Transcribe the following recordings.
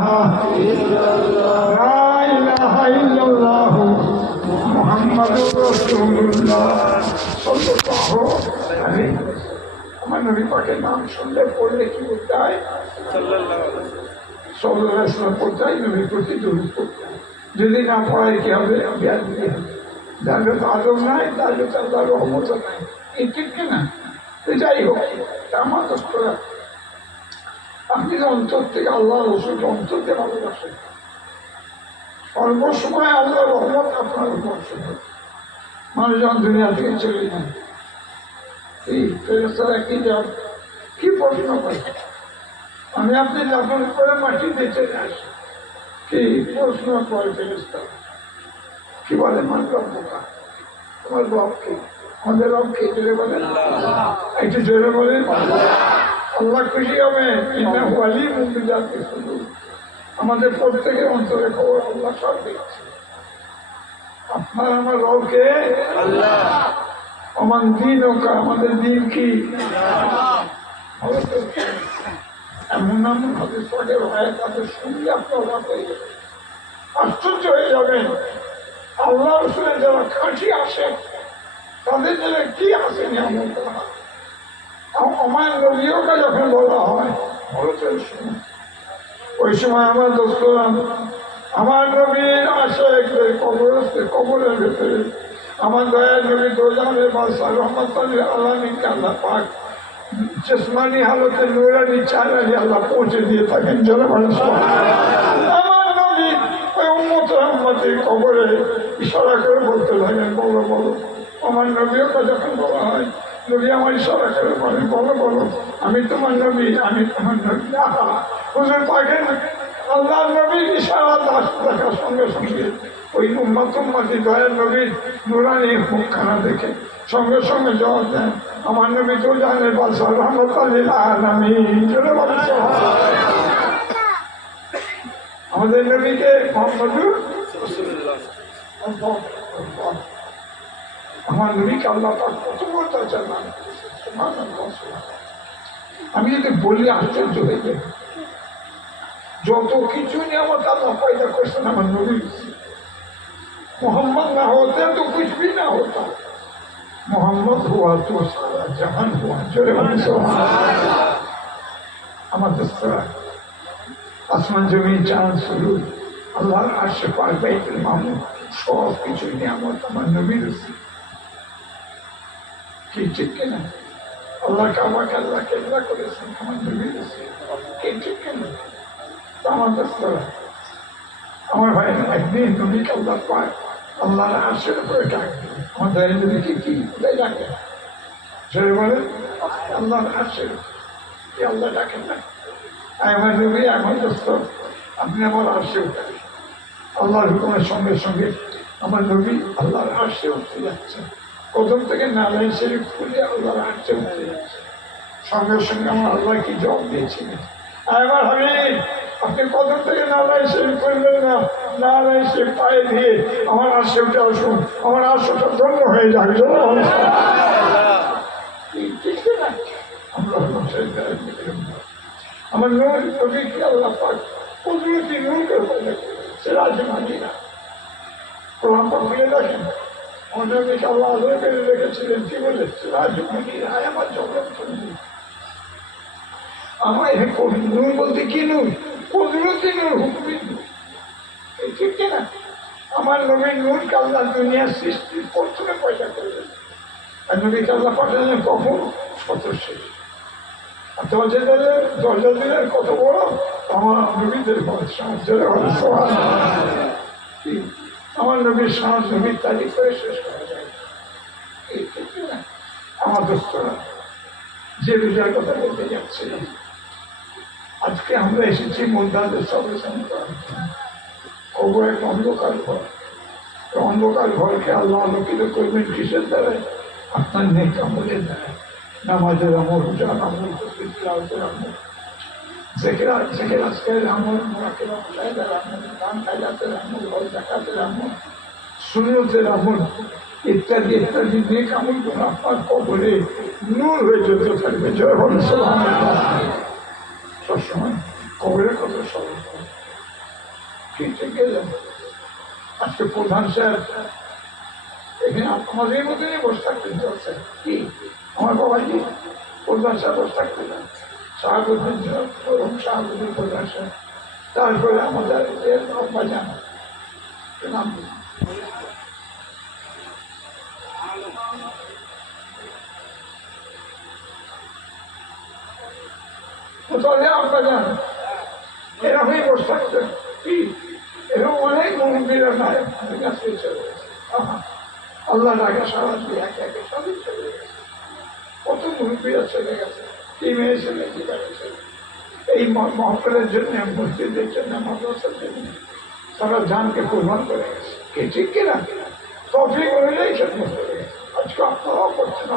আমার নবী পাকের নাম শুনলে পড়লে কি করতে হয়? সাল্লাল্লাহু আলাইহি ওয়াসাল্লাম পড়তে হয়, নবীর প্রতি দরুদ পড়তে হয়। যদি না পড়ায় কি হবে? বেয়াদবি হবে। যার যত আদব নাই তার যত আল্লাহর রহমত নাই। এই ঠিক কিনা? যাই হোক, আমার দোস্তরা, আপনি যে অন্তর থেকে আল্লাহ রসুল অন্তর দিয়ে ভালোবাসেন, সর্বসময় আল্লাহ রহমত আপনার উপর আসবে। মানুষ যখন দুনিয়া থেকে চলে যান, এই ফেরেশতারা কি প্রশ্ন করে? আমি আপনি যখন করে মাটিতে চলে আসি, কি প্রশ্ন করে ফেরেশতারা? কি বলে? মান রব্বুকা, তোমার রব কি? আমাদের রব কে? জোরে বলেন, একটু জোরে বলেন। আল্লাহ খুশি হবে। আমাদের প্রত্যেকের অন্তরে খবর আল্লাহ সব দিচ্ছে। আপনার আমার রবকে আমার দিন ওকা, আমাদের দিন কি? এমন এমন হাদিস পাকের হয়, তাদের সঙ্গে আপনি অবাক হয়ে যাবেন, আশ্চর্য হয়ে যাবেন। আল্লাহ রসুলের যারা খাঁটি আসে, তাদের জন্য কি আসেনি এমন কথা। আমার নবীকে যখন বলা হয়, ওই সময় আমার দোস্তরা আমার নবীর আশেকদের কবরের ভেতরে আমার দয়ার নবী দোজানের বাদশাহ রহমতুল্লাহ আলামিনকে আল্লাহ পাক জিসমানি হালতে নুরানি চারানি আল্লাহ পৌঁছে দিয়ে থাকেন। যারা মানুষ আমার নবী ওই উম্মত রহমতের কবরে ইশারা করে বলতে থাকেন, বলো বলো। আমার নবীকে যখন বলা হয়, নবী আমার ইশারা করে বলেন, বলো বলো, আমি তোমার নবী, আমি তোমার নবী। হুজুর পাকেন আল্লাহ নবীর ইশারা দেখার সঙ্গে সঙ্গে ওই উম্মতি দয়ার নবীর নুরানি মুখখানা দেখে সঙ্গে সঙ্গে জবাব দেন, আমার নবী তো জানের বাদশাহ রহমতুল্লাহ আলামিন। আমাদের নবীকে মুহাম্মদুর রাসূলুল্লাহ, আমার নবীকে আল্লাহ পাক কত বড় জান্নাত। আমি যদি বলি আশ্চর্য হয়ে যাই, যত কিছু নিয়ামত আল্লাহ পয়দা করছেন আমার নবী। मोहम्मद ना होते तो कुछ भी ना होता। मोहम्मद हुआ तो सारा जहान हुआ। আমার দোস্তরা, আসমান জমি চাঁদ শুরু আল্লাহর আরশে পাক বাইতুল মামুর সব কিছু নিয়ামত আমার নবীর কি ঠিক কিনা? আল্লাহ কাবাকে আল্লাহ কেবলা করেছেন আমার নবীর কি ঠিক কিনা? আমার দোস্তরা, আমার ভাই একদিন নবীকে আল্লাহ পাক আল্লাহর আরশের উপরে ডাকবে। আমাদের নবীকে কি ডাকে? সেটা বলে আল্লাহর আরশের কি আল্লাহ ডাকেন না? আমার নবী, আমার দোস্ত, আপনি আমার আরশে উঠে আল্লাহর হুকুমের সঙ্গে সঙ্গে আমার নবী আল্লাহর আরশে উঠতে যাচ্ছে। প্রথম থেকে নারায়ণ শরীফ খুলে আল্লাহর আরশে উঠতে যাচ্ছে। সঙ্গে সঙ্গে আমার আল্লাহ কি জবাব দিয়েছিলেন, আমার হাবিব আপনি কত থেকে নারায়ণ শরীফ করবেন না, নারায়ণ শরীফ পায়ে দিয়ে আমার আরশে উঠে আসুন, আমার আরশটা ধন্য হয়ে যাবে। আমার নবী কি আল্লাহ পাক কুদরতি নূর করে পয়দা করেছেন। সিরাজে মাদিনা কোরআনটা খুলে দেখেন, আমার নবীকে আল্লাহ আদর করে রেখেছিলেন। কি বলে? সিরাজে মাদিনা, আমার জগৎ সঙ্গী। আমার নূর বলতে কি নূর? কুদরতি নূর, হুকুমি নূর। ঠিক কিনা? আমার নবীর নূরকে আল্লাহ দুনিয়ার সৃষ্টির প্রথমে পয়দা করলেন। আর নবীকে আল্লাহ পাঠালেন কখন? 1700। আর দরজা দিলেন কত বড়? আমার নবীদের আমার নবীর সাজ নবীর তারিখ করে শেষ করা যায়। আমার দোস্তরা, যে রোজার কথা বলতে যাচ্ছিলাম, আজকে আমরা এসেছি মোদ্দাদের সবসান করার জন্য। কবর এক অন্ধকার ঘর। অন্ধকার ঘরকে আল্লাহ আলোকিত করবেন কিসের দ্বারায়? আপনার নেক আমলের দ্বারা। নামাজের আমল, রোজার আমল, তিলাওয়াতের আমল, জিকির আজকের আমল, মুরাকাবা মুশাহিদার আমল, দান খায়রাতের আমল, হজ যাকাতের আমল, সুন্নতের আমল ইত্যাদি ইত্যাদি নেক আমলগুলো আপনার কবরে নূর হয়ে যেতে থাকবে। জয় বলে সুবহানাল্লাহ। সবসময় কবরের কথা স্মরণ করুন। ঠিক গেলেন আজকে প্রধান সাহেব এখানে আমাদের মতনই বসে থাকতেন চলছে কি আমার বাবাজি প্রধান সাহেব বসে থাকতেন শাহাবুদ্দিন শাহাবুদ্দিন প্রধান সাহেব তারপরে আমাদের আব্বা যান নাম আব্বা যান এরকমই বসে থাকতেন কি এরকম অনেক মুরব্বীরা নাই আল্লাহ আগে সারা দিয়ে একে একে সবই চলে গেছে কত মুরব্বীরা চলে গেছে কি মেয়ে ছেলে কি বাড়ি ছেলে এই মহফিলের জন্য মসজিদের জন্য মাদ্রাসার জন্য সারা জানকে কোরবান করে গেছে কে ঠিক কিনা তফিক অনুযায়ী খেদমত করে গেছে আজকে আপনারাও করছেন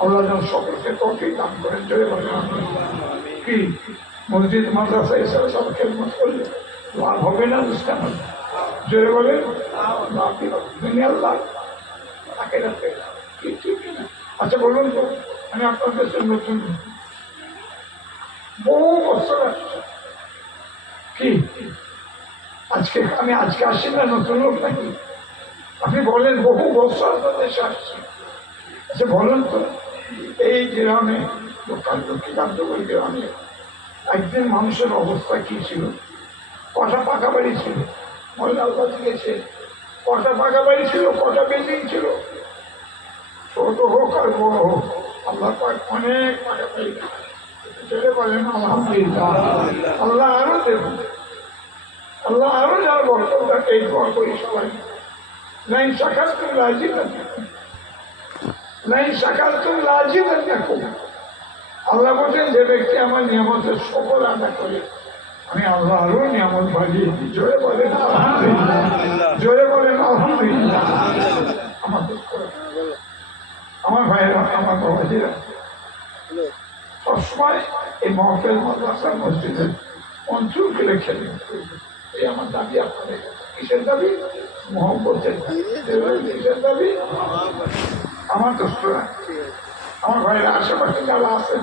আল্লাহ যেন সকলকে তফিক দান করেন জয় বলেন কি মসজিদ মাদ্রাসা এছাড়া সব খেদমত করলে লাভ হবে না বুঝতাম জয় বলেন দুনিয়ার লাভ তাকে রাখবে কি ঠিক কিনা আচ্ছা বলুন তো আমি আপনার কাছে নতুন বহু বছর আসছে কি আজকে আমি আজকে আসি না নতুন লোক নাকি আপনি বলেন বহু বছর দেশে আসছি আচ্ছা বলেন তো এই গ্রামে লক্ষ্মীকান্তপুর গ্রামে একদিন মানুষের অবস্থা কি ছিল কটা পাকা বাড়ি ছিল মহিলাবাদ গেছে কটা পাকা বাড়ি ছিল কটা বিল্ডিং ছিল ছোট হোক আর বড় হোক আল্লাহ অনেক পাকা বাড়ি চলে বলেন আলহামদুলিল্লাহ আল্লাহ আরো দেবেন আল্লাহ আরো যার বর্তমানটা এই দোয়া করি সবাই নাই শাখার তুমি রাজি নাই শাখার তুমি রাজি দেখো আল্লাহ বলছেন যে ব্যক্তি আমার নিয়ামতের সকল আদা করে আমি আল্লাহ আরো নিয়ামত বাড়িয়ে দিই জোরে বলেন আলহামদুলিল্লাহ জোরে বলেন আলহামদুলিল্লাহ আমার ভাইয়েরা আমার বাবাজিরা সবসময় এই মহফিল মাদ্রাসা মসজিদের অঞ্চল করে খেলে এই আমার দাবি আপনাদের কিসের দাবি মহব্বতের কিসের দাবি আমার দোস্তরা আমার ভাইয়েরা আশেপাশে যারা আছেন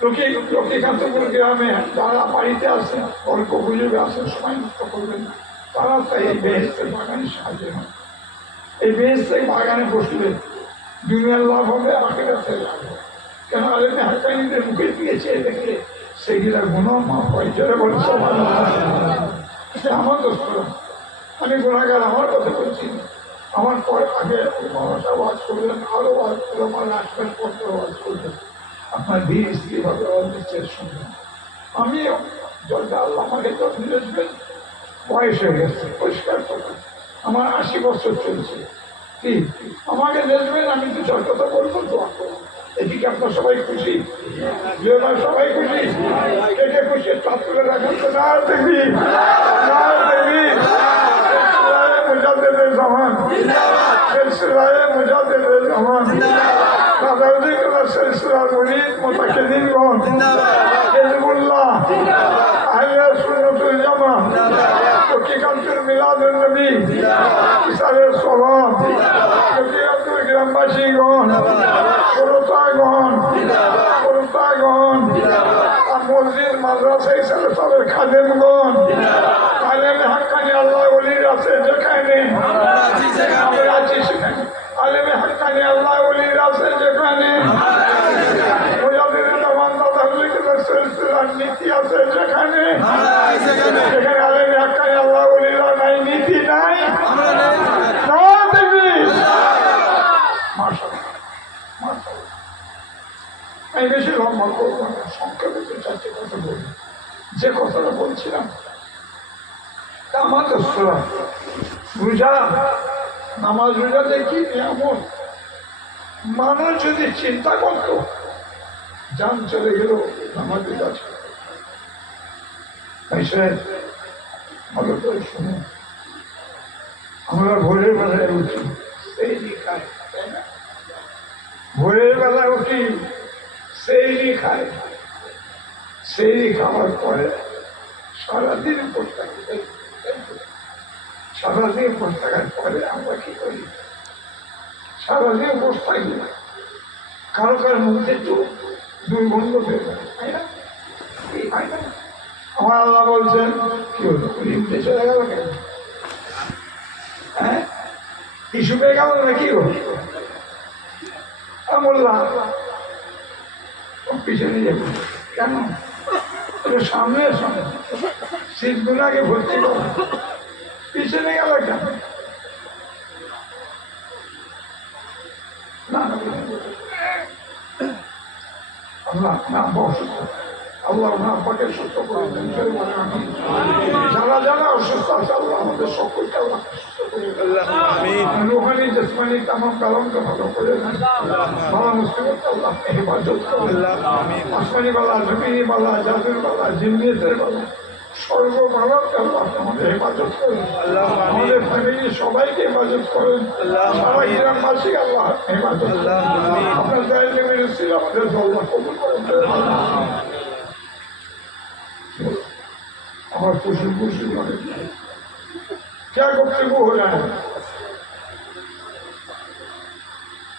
লক্ষ্মীকান্তপুর গ্রামে যারা বাড়িতে আছেন অল্প বুঝবে আসেন সময় নষ্ট করবেন না তারা তাই এই বেহেস্তের বাগানে সাহায্য হয় এই বেহেস্তের বাগানে বসলে দুনিয়ার লাভ হবে আখেরাতের লাভ হবে কেন আলেমে হাক্কানীদের মুখে দিয়েছে দেখে সেগুলা গুণও মাফ হয় যারা বলে সবার আমার দোস্তরা আমি গুণাগার আমার কথা বলছি আমার পর আগে মহাশা ওয়াজ করলেন আরো ওয়াজ করলো আমার আসবেন পত্র ওয়াজ করবেন আপনার ধীরে স্থিরভাবে ওয়াজ নিশ্চয় শুনবেন আমিও জলটা আল্লাহ আমাকে যত্ন দেখবেন বয়স হয়ে গেছে পরিষ্কার কথা আমার 80 বছর চলছে কি আমাকে দেখবেন আমি তো চার কথা বলবো দোয়া করবো এদিকে আপনার সবাই খুশি সবাই খুশি কে কে খুশি তার তুলে রাখেন তো না দেখবি মুজাদ্দিদের জামান সিলসিলায়ে মুজাদ্দিদের জামান দাদাউদ্দিনের সিলসিলার মুরিদ মুতাকিদিনগণ হিজবুল্লাহ আহলে সুন্নাতুল জামাত লক্ষ্মীকান্তপুর মিলাদুন নবী ইসারের সওয়াব লক্ষ্মীকান্তপুর গ্রামবাসীগণ শ্রোতাগণ মসজিদ মাদ্রাসা হিসাবে তাদের খাদেমগণ আলেমে হাক্কানি আল্লাহ ওলির আছে যেখানে আমরা আছি সেখানে আলেমে হাক্কানি আল্লাহ ওলির আছে যেখানে মুজাদ্দিদের জামান দাদাউদ্দিনের সিলসিলার নীতি আছে যেখানে সেখানে আলেমে হাক্কানি আল্লাহ ওলিরা নাই নীতি নাই না দেবী মাশাআল্লাহ মাশাআল্লাহ আমি বেশি লম্বা করবো না সংক্ষেপে তো চারটে কথা বলবো যে কথাটা বলছিলাম আমার দোস্তরা রোজা নামাজ রোজা দেখি এমন মানুষ যদি চিন্তা করত জান চলে গেল নামাজ রোজা ভালো করে শুনুন আমরা ভোরের বেলায় উঠি সেই খায় তাই না ভোরের বেলায় উঠি সেই খায় সেই খাওয়ার পরে সারাদিন উপর থাকি সারাদিন উপর থাকার পরে আমরা কি করি সারাদিন উপর থাকি কারো কারোর মধ্যে একটু দুর্গন্ধ বের হয় তাই না আমার আল্লাহ বলছেন কি হলো উনি চলে গেল কেন? হ্যাঁ ইস্যু পেয়ে গেল না কি হলো? বললাম পিছনে যাবো কেন? সামনে সামনে সিটগুলো আগে ভর্তি করো, পিছনে গেল কেন? না আল্লাহ না অসুস্থ, আল্লাহ না পাকে সুস্থ করে দেন। যারা যারা অসুস্থ আছে আল্লাহ আমাদের সকলকে আল্লাহ সুস্থ করে দেন। রুহানি জিসমানি তামাম কালামকে ভালো করে দেন। বালা মুসিবত আল্লাহ হেফাজত করে দেন। আসমানি বালা, জমিনি বালা, জাদুর বালা, জিন্নিয়তের বালা, সর্বমানবকে আল্লাহ আমাদের হেফাজত করেন। আমাদের ফ্যামিলি সবাইকে হেফাজত করেন। সারা গ্রামবাসী আল্লাহ হেফাজত করেন। আপনার দায়িত্ব মেরেছি আমাদের আল্লাহ কবুল করেন। আমার পশু পশু মানে क्या गुफ्तगू हो रहा है?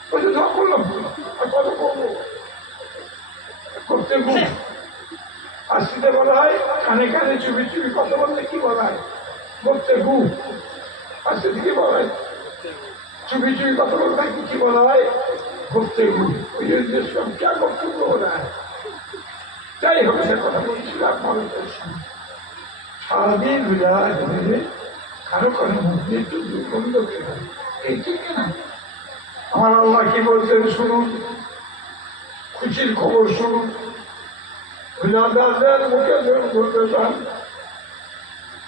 मुझे तो बोलो कत করবো गुफ्तगू আসতে বলা হয় কানে কানে চুপি চুপি কথা বলতে কি বলা হয়? গুফতেগু। আসতে থেকে বলা হয় চুপি চুপি কথা বলতে কি বলা হয়? গুফতেগু। ওই জন্য क्या गुफ्तगू हो रहा है? যাই হোক সে কথা বলছিলাম মানুষের সঙ্গে সারাদিন বিদায় ধরে কারো কারো মধ্যে একটু দুর্গন্ধ বের হয়, এই ঠিক না? আমার আল্লাহ কি বলছেন শুনুন, খুশির খবর শুনুন। বিলাদারদের মুখে বলতে চান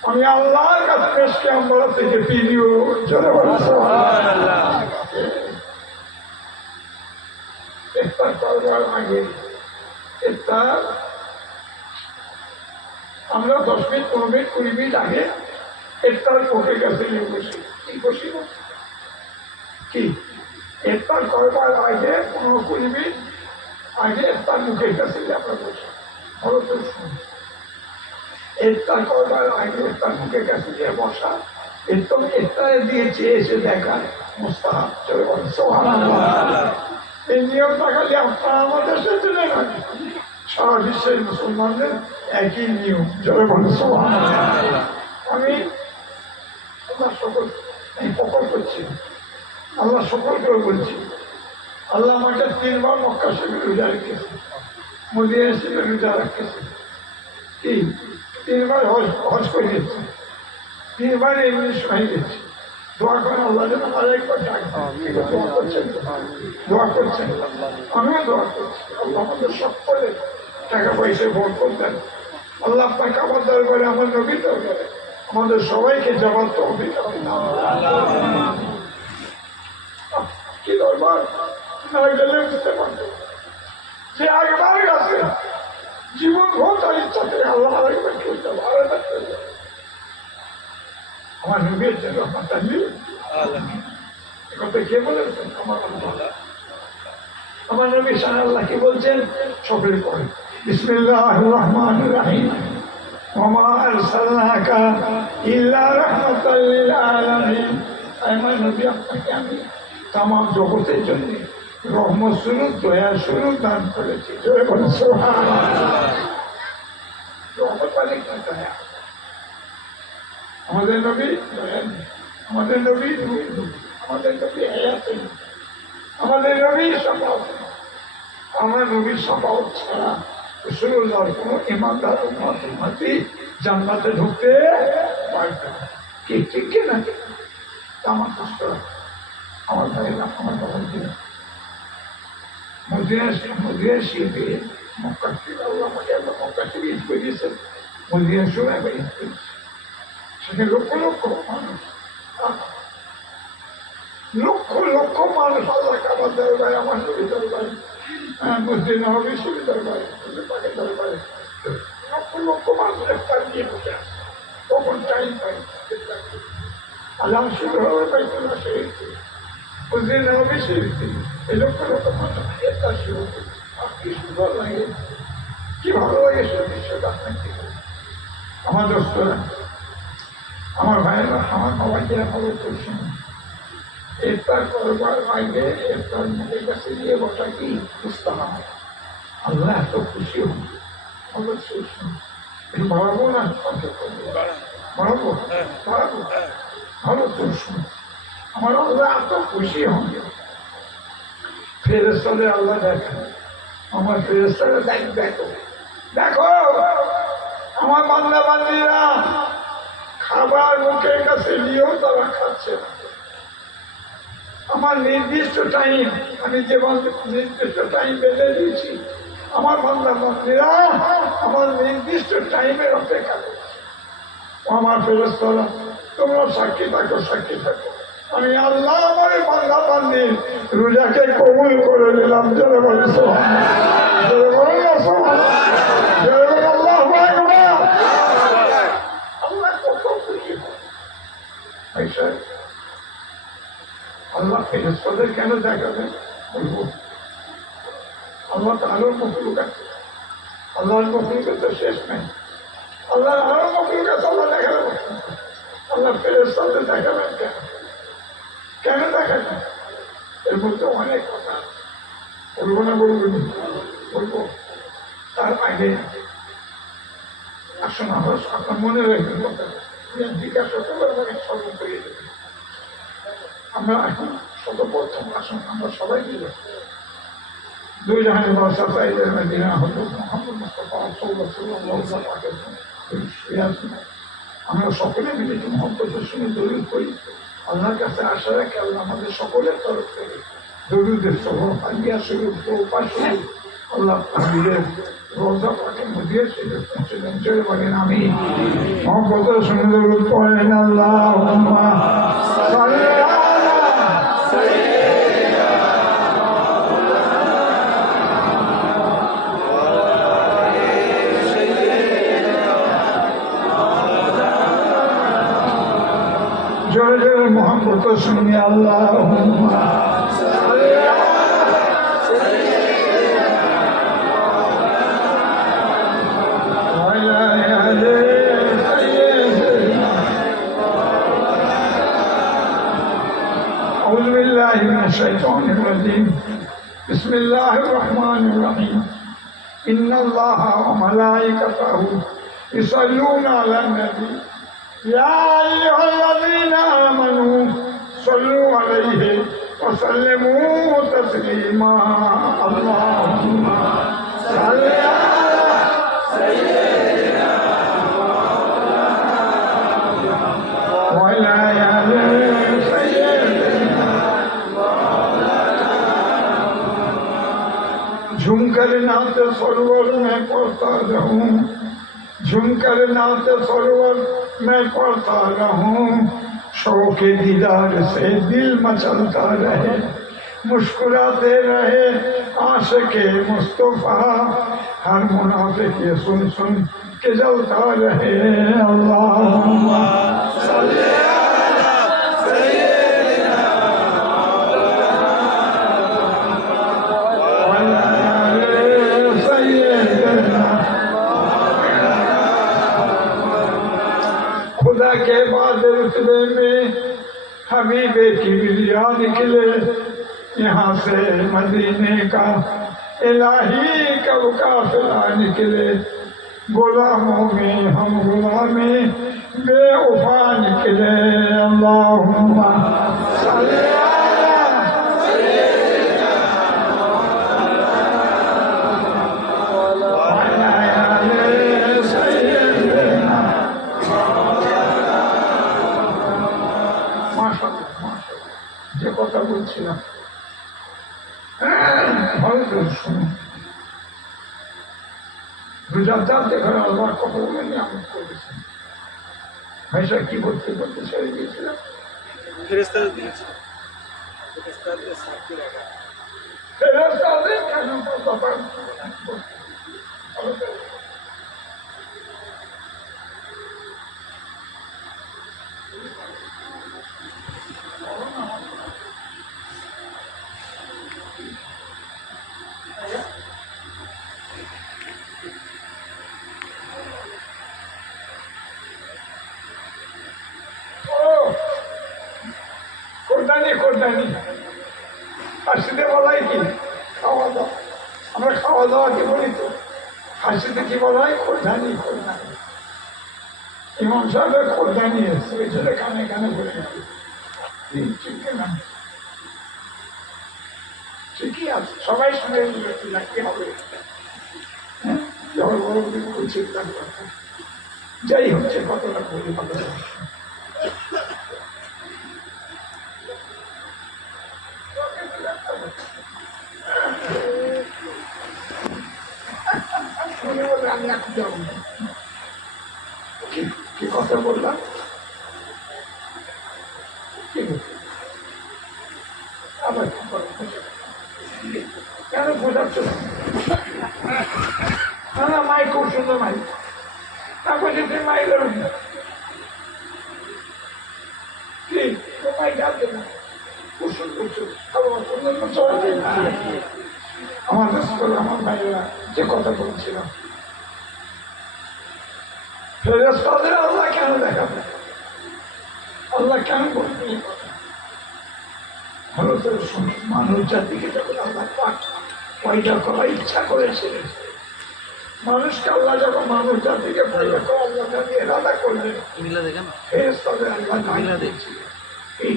আমি আল্লাহর কাছে দেশকে আমরা থেকে পিডিও চলে ইফতার করবার আগে ইফতার আমরা 10 মিনিট 15 মিনিট 20 মিনিট আগে ইফতার মুখের কাছে নিয়ে বসি। কি বসি কি ইফতার করবার আগে 15-20 মিনিট আগে ইফতার মুখের কাছে আমরা বসি। ভালো করে শুনুন, ইফতার করবার আগে ইফতার মুখের কাছে দিয়ে বসা একদম ইফতারে দিয়ে চেয়েছে দেখা মুস্তাহাব। চলে বলেন সুবহানাল্লাহ। এই নিয়মটা খালি আপনারা আমাদের সাথে নেই, সারা বিশ্বের মুসলমানদের একই নিয়ম। চলে বলেন সুবহানাল্লাহ। আমি আল্লাহ সকল এই পকর করছি, আল্লাহ সকল করে বলছি, আল্লাহ আমাকে 3 বার মক্কা শরীফে রোজা রেখেছে, মদিনা শরীফে রোজা রাখতেছে, কি 3 বার হজ করে গেছে, 3 বার এমনি হয়ে গেছে। দোয়া করেন আল্লাহ যেন আরেকবার দোয়া করছেন, দোয়া করছেন, আমিও দোয়া করছি। আল্লাহ আমাদের সকলে টাকা পয়সায় ভোট করতেন। আল্লাহ আপনাকে আমার দরবারে, আমার নবীর দরবারে আমাদের সবাইকে জবাব তো হবে। কি দরবার না গেলে দিতে পারবে, যে একবার গেছে জীবন ভোট তার ইচ্ছা থেকে আল্লাহ আরেকবার চলতে হবে, আরেকবার চলতে হবে। আমার নবীর জন্য আমার তাহলে কথা কে বলেছেন? আমার আল্লাহ। আমার নবী সাল্লাল্লাহু আলাইহি বলছেন সকলে পড়ে বিসমিল্লাহির রহমানির রহিম ওয়া মা আরসালনাকা ইল্লা রাহমাতাল লিল আলামিন। আমার নবী আপনাকে আমি তামাম জগতের জন্য রহমত স্বরূপ, দয়া স্বরূপ দান করেছি। জয় বলেন সুবহানাল্লাহ। রহমত মানে কি? দয়া। আমাদের নবী দয়া, আমাদের নবী আমাদের নবী হায়াতে, আমাদের নবী সাফাত। আমার নবীর সাফাত ছাড়া রাসূলুল্লাহর কোনো ইমানদার উম্মতি জান্নাতে ঢুকতে পারবে না। কি ঠিক কি না? আমার কষ্ট আমার ভাইরা, আমার বাবা দিন মদিনা শিল্পে মক্কা থেকে আল্লাহ আমাকে একবার মক্কা থেকে ঈদ করে দিয়েছেন, মদিনা শুনে একবার ঈদ করেছে। সেখানে লক্ষ লক্ষ মানুষ, লক্ষ লক্ষ মানুষ আল্লাহ কাবার দরবারে, আমার নবী দরবারে, মসজিদে নববী শরীফ দরবারে, পাকের দরবারে লক্ষ লক্ষ মানুষ ইফতার নিয়ে বসে আছে। তখন টাইম পাই আল্লাহ শুরু হবে বাইতুল্লাহ শরীফ থেকে, মসজিদে নববী শরীফ থেকে, এই লক্ষ লক্ষ মানুষ ইফতার শুরু করে। আর কি সুন্দর লাগে, কি ভালো লাগে সে দৃশ্যটা। আমার দোস্তরা, আমার ভাইয়েরা, আমার বাবাজিরা ভালো করছেন। ইফতার করবার আগে ইফতার মুখের কাছে গিয়ে বসা কি মুস্তাহাব। আল্লাহ এত খুশি হন। বাড়াবো না বাড়াবো বাড়াবো ভালো তো শুনো আমার আল্লাহ এত খুশি হবে ফেরেশতাদের আল্লাহ দেখেন আমার ফেরেশতারা দেখো দেখো আমার বান্দা বান্দিরা খাবার মুখের কাছে নিয়েও তারা খাচ্ছে না আমার নির্দিষ্ট টাইম আমি যে নির্দিষ্ট টাইম বেঁধে দিয়েছি আমার বান্দা বান্দিরা আমার নির্দিষ্ট টাইমের অপেক্ষা করছে আমার ফেরেশতারা তোমরা সাক্ষী থাকো আমি আল্লাহ আমার বান্দা বান্দি রোজাকে কবুল করে নিলাম জোরে বলে আল্লাহ কত খুশি আল্লাহ ফেরেশতাদের কেন দেখাবেন বলবো আল্লাহ তো আরো মখলুক আছে আল্লাহর মখলুকের তো শেষ নাই আল্লাহ আরো মখলুক আছে আল্লাহ দেখাবেন আল্লাহ ফেরেশতাদের দেখাবেন কেন দেখাবেন এর মধ্যে অনেক কথা বলবো না বলবো তার আগে আসুন আপনার মনে রাখবেন কথা জিজ্ঞাসা করলে অনেক স্মরণ করিয়ে দেবেন আমরা এখন সর্বপ্রথম আসুন আমরা সবাই মিলে দুই জাহানের বাসা পাইলেন দিনা হতো মোহাম্মদ মুস্তাফা আমরা সকলে মিলে মোহাম্মদের সঙ্গে দলিল করি আল্লাহর কাছে আশা রাখি আল্লাহ আমাদের সকলের তরফ থেকে দলিলদের সহ আলিয়া স্বরূপ উপাস স্বরূপ আল্লাহ তাহিরের রোজা পাকে মধ্যে সেটা পৌঁছলেন চলে বলেন আমি মোহাম্মদের সঙ্গে দলিল করেন আল্লাহ জোরে জোরে মোহাম্মদের সঙ্গে আল্লাহ أعوذ بالله من الشيطان الرجيم بسم الله الرحمن الرحيم إن الله وملائكته يصلون على النبي يا أيها الذين آمنوا صلوا عليه وسلموا تسليما اللهم صل على سيدنا وعلى آل झुमकर नाते सरोवर में पढ़ता रहूं झुमकर नाते सरोवर में पढ़ता रहूं शौक दीदार से दिल मचलता रहे मुस्कुराते रहे आशिक़े मुस्तफ़ा हर मुनाफिक ये सुन के जलता रहे अल्लाहुम्मा सल्ली अला सय्यिदिना खुदा के बाद रुतबे में हबीबे की बिलिया निकले यहाँ से मदीने का इलाही कब काफिला निकले गुलामों में हम गुलामी बेवफा निकले अल्लाहुम्मा सल्ली अला सय्यिदिना वअला आलि सय्यिदिना যে কথা বলছিলাম ভালো করে শুনুন রোজাদার যেখানে আল্লাহর কথা বলে নিয়ামত করেছেন ভাইসা কি বলতে ছেড়ে দিয়েছিলাম ফেরেশতাদের কেন ব্যাপার কোরবানি হাসিতে বলাই কি খাওয়া দাওয়া আমরা খাওয়া দাওয়া কি বলি তো হাসিতে কি বলা হয় কোরবানি ইমাম সাহেবের খোঁজা নিয়ে এসছে ওই ছেলে কানে কানে বলে গেছে ঠিক না ঠিকই আছে সবাই শুনে কি হবে চিন্তা করতে যাই হচ্ছে কতটা বলি ভালো আমি এখন যাবো কি কথা বললাম আবার কেন বোঝাচ্ছ না না মাই খুব সুন্দর মাই তারপর যে তুমি মাই ধরুন কি মাই যাবে না খুব সুন্দর আমার আমার ভাইয়েরা যে কথা বলছিলাম ফেরেশতাদের আল্লাহ কেন দেখাবে আল্লাহ কেন বলবে ভারতের মানুষ জাতিকে যখন আল্লাহ পাক পয়দা করার ইচ্ছা করেছিলেন মানুষকে আল্লাহ যখন মানুষ জাতিকে পয়দা করে আল্লাহ জাতি এরাদা করলেন ফেরেশতাদের আল্লাহ এই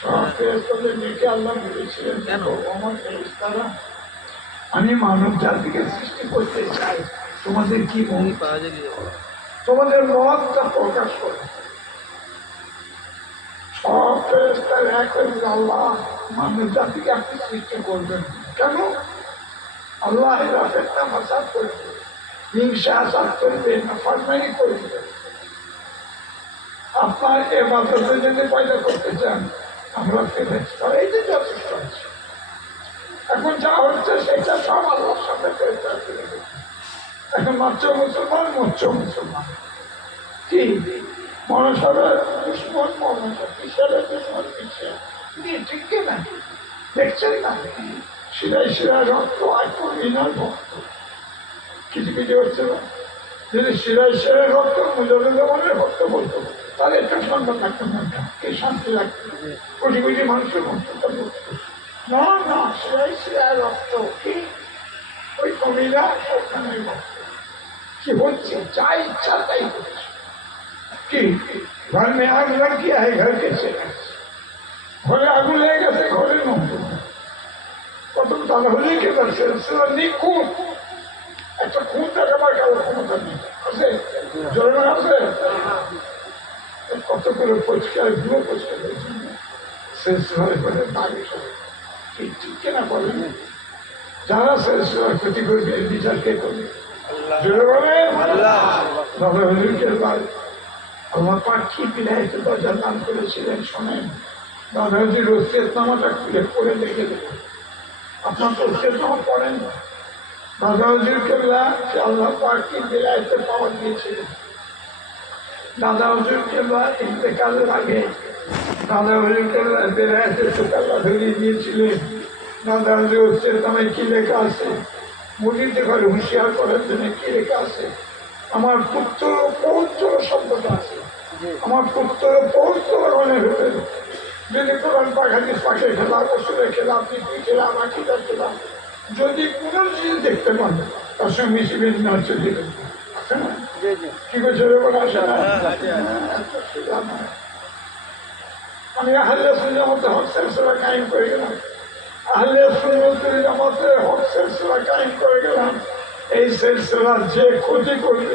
সব ফেরেশতাদের ডেকে আল্লাহ বলেছিলেন আমার ফেরেশতারা আমি মানব জাতিকে সৃষ্টি করতে চাই তোমাদের কি মন তোমাদের মতটা প্রকাশ করে সব ফেরেশতার এক হয়ে আল্লাহ মানব জাতিকে আপনি সৃষ্টি করবেন কেন আল্লাহ এরা ফেতনা ফাসাদ করবে হিংসা আসাদ করবে না ফারমানি করবে আপনার এবাদতে যদি পয়দা করতে চান আমরা ফেরেশতা এই যে যথেষ্ট আছে এখন যা হচ্ছে সেটা সব আল্লাহর সাথে ফেরেশতা করে দিচ্ছে এখন মাত্র মুসলমান মরছ মুসলমান কি মনসাবের দুশ্মন মনসা কিসের দুশ্মন কিসের ঠিক কিনা দেখছেন না শিরায় শিরায় রক্ত আর কর্মীনার ভক্ত কিছু কিছু হচ্ছে না যদি শিরায় শিরায় রক্ত মুজরুলের ভক্ত বলতো তাহলে একটা সন্তান থাকতো মনটা এই শান্তি লাগতো কোটি কোটি মানুষের ভক্তটা বলতো না না শিরায় শিরায় রক্ত কি ওই কর্মীরা ওখানে ভক্ত কি হচ্ছে যা ইচ্ছা তাই হচ্ছে কি घर में आग लग गया है घर कैसे ঘরে আগুন লেগে গেছে ঘরের মধ্যে প্রথম তাহলে হলে কে পারছে নিখুঁত একটা খুন দেখাবার কারো ক্ষমতা নেই আছে জন্ম আছে কত করে পরিষ্কার গুলো পরিষ্কার করেছে শেষ করে দাবি ঠিক ঠিক কেনা বলেন যারা শেষ ক্ষতি করবে বিচার কে করবে দাদা হজুরকের বাড়ি আল্লাহ পাক কি বিদায়তে দরজার দান করেছিলেন শোনেন দাদা হজুর রোস্তেতনামাটা খুলে পড়ে দেখে দেবেন আপনার তো রোস্তেতনামা পড়েন দাদা হজুর কেবলা সে আল্লাহ পাক কি বিদায়তে পাওয়া দিয়েছিলেন দাদা হজুর কেবলা ইন্তেকালের আগে দাদা হজুর কেবলা বিদায়তে সুতাল্লা ধরিয়ে দিয়েছিলেন দাদা হজুর রোস্তেতনামায় কি লেখা আছে মুড়িতে ঘরে হুঁশিয়ার করার জন্য কি লেখা আছে আমার পুত্র পৌত্র শব্দটা আছে আমার পুত্র পৌত্র মনে হতে যদি কোরআন পাখাদিস পাখে খেলাম ওষুধে খেলাম পিঠি খেলাম আঁকিটা খেলাম যদি কোনো জিনিস দেখতে পান তার সঙ্গে মিশিয়ে না চলে আছে না কি করছে বলে আসে না আমি আহলে সুন্নাতে হক সিলসিলা কায়েম করে গেলাম আহলে সুন্নাতের জামাতে হক সিলসিলা কায়েম করে গেলাম এই সিলসিলার যে ক্ষতি করবে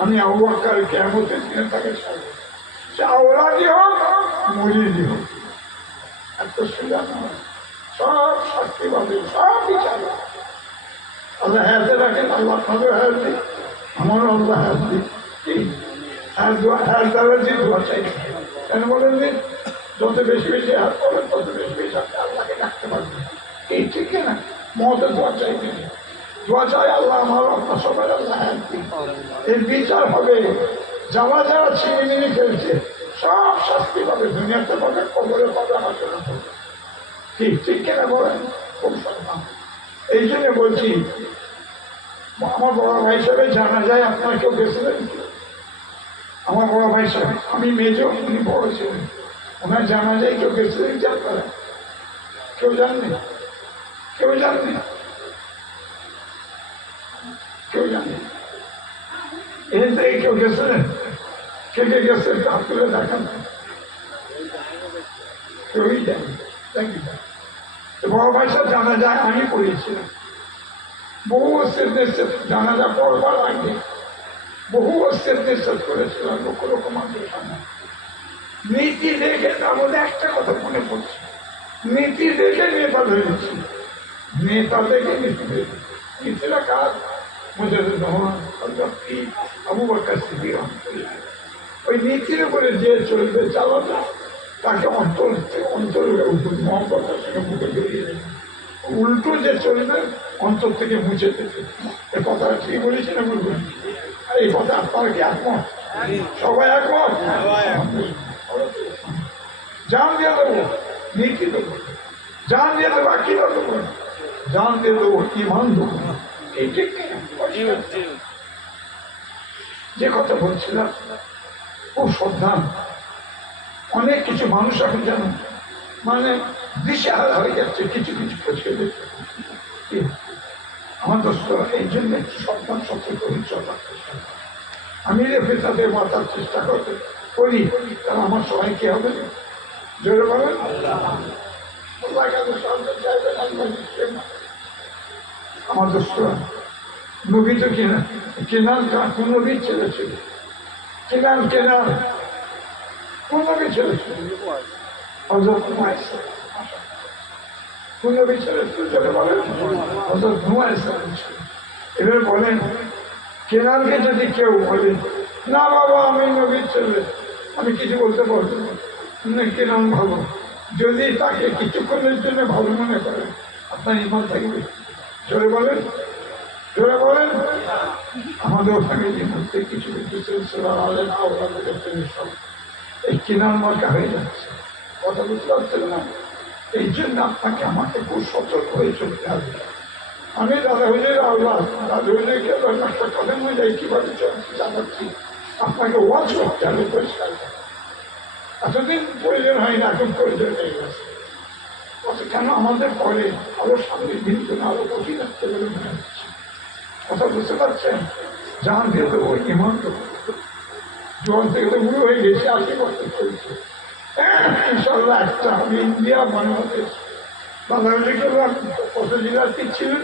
আমি আবু বকর কিয়ামতের দিনে তাকে ছাড়ব সে আওলাদি হোক মুরিদি হোক এত সুবিধা নয় সব শাস্তি পাবে সব বিচার আল্লাহ হায়াতে রাখেন আল্লাহ আপনাদের হায়াত দিই আমারও আল্লাহ হায়াত দিই হায়াত দ্বারা যে দোয়া চাই কেন বলেন দিন যত বেশি বেশি হাত করবেন তত বেশি বেশি আপনি আল্লাহকে ডাকতে পারবেন এই ঠিক না মহতের দোয়া চাইবেন দোয়া চাই আল্লাহ আমার আপনার সবাই আল্লাহ হায়াত দিই এর বিচার হবে যারা যারা ছিনিমিনি ফেলছে সব শাস্তি পাবে দুনিয়াতে পাবে কবরে পাবে হাসনা পাবে ঠিক ঠিক কেনা বলেন খুব সম্মান এই জন্য বলছি আমার বড় ভাই সাহেব জানা যায় আপনার কেউ গেছিলেন আমার বড় ভাই সাহেব আমি মেজো উনি বড় ছিলেন ওনার জানা যায় কেউ গেছিলেন যে আপনারা কেউ জাননি কেউ জাননি কেউ জানে এখান থেকে কেউ গেছিলেন কে কে গেছে হাত তুলে দেখান, কেউই জানি। বড় ভাইসা জানা যায় আমি পড়িয়েছিলাম, বহু অস্ত্রের জানাজা পড়বার আগে বহু অস্ত্রের শেষ করেছিলাম, লক্ষ লক্ষ মানুষের সামনে। নীতি দেখে তার মধ্যে একটা কথা মনে পড়ছে, নীতি দেখে নেতা ধরেছি, নেতা দেখে নীতি ধরেছি। নীতিরা কাজ মুজাহিদুর রহমান, আবু বকর সিদ্দিক রহমাতুল্লাহ। ওই নীতির উপরে যে চলবে চালাবে তাকে অন্তরের মহব্বতের সঙ্গে মুখে জড়িয়ে দেবে, উল্টো যে চলবে অন্তর থেকে মুছে দেবে। এ কথা ঠিক বলেছি না বলবেন? এই কথা আপনারা কি একমত? সবাই একমত? জান দিয়ে দেবো, নীতি দেবো, জান দিয়ে দেবো, আকিদা দেবো, জান দিয়ে দেবো, ইমান দেবো। এই ঠিক যে কথা বলছিলাম খুব সাবধান। অনেক কিছু মানুষ এখন যেন মানে দিশেহারা হয়ে যাচ্ছে কিছু কিছু ছেলে। আমার দোস্ত এই জন্য একটু সাবধান সতর্ক হয়ে চলার চেষ্টা, আমি রেখে তাদের বাঁচার চেষ্টা করি, তারা আমার সবাই কি হবে জোরে বলেন। আমার দোস্ত নবী তো কেনাল কোন নবীর ছেলে ছিল, কেনাল কোন নবীর ছেলে ছিল? হযরত নূহ কোন নবীর ছেলে ছিল জোরে বলেন? হযরত নূহ আলাইহিস সালাম ছিল। এবার বলেন কেনালকে যদি কেউ বলে না বাবা আমি নবীর ছেলে, আমি কিছু বলতে পারবো না, কেনাল ভালো, যদি তাকে কিছুক্ষণের জন্য ভালো মনে করে আপনার ইমান থাকবে জোরে বলেন, জোরে বলেন। আমাদের ফ্যামিলির মধ্যে কিছু কিছু সিলসিলা আলেম আওলাদের সব এই কেনাল মার্কা হয়ে যাচ্ছে, কথা বুঝতে পারছেন না? এই জন্য আপনাকে আমাকে খুব সতর্ক হয়ে চলতে হবে। আমি দাদা হুজুর আল্লাহ দাদা হুজুরকে একটা কাদের মধ্যে কিভাবে জানাচ্ছি, আপনাকে ওয়াচ করতে হবে পরিষ্কার। এতদিন প্রয়োজন হয় না, এখন প্রয়োজন হয়ে গেছে। কেন আমাদের পরে আরো সামনের দিন আরো কঠিন আসতে বলে মনে হচ্ছে, কথা বুঝতে পারছেন? জান দিয়ে দেবো, ইমান দেবো। জোয়ান থেকে তো বুড়ো হয়ে গেছে, 80 বছর চলছে। ইনশাল্লাহ একটা আমি ইন্ডিয়া বাংলাদেশ বাংলাদেশে গেলাম, কত জেলার কি ছিলেন?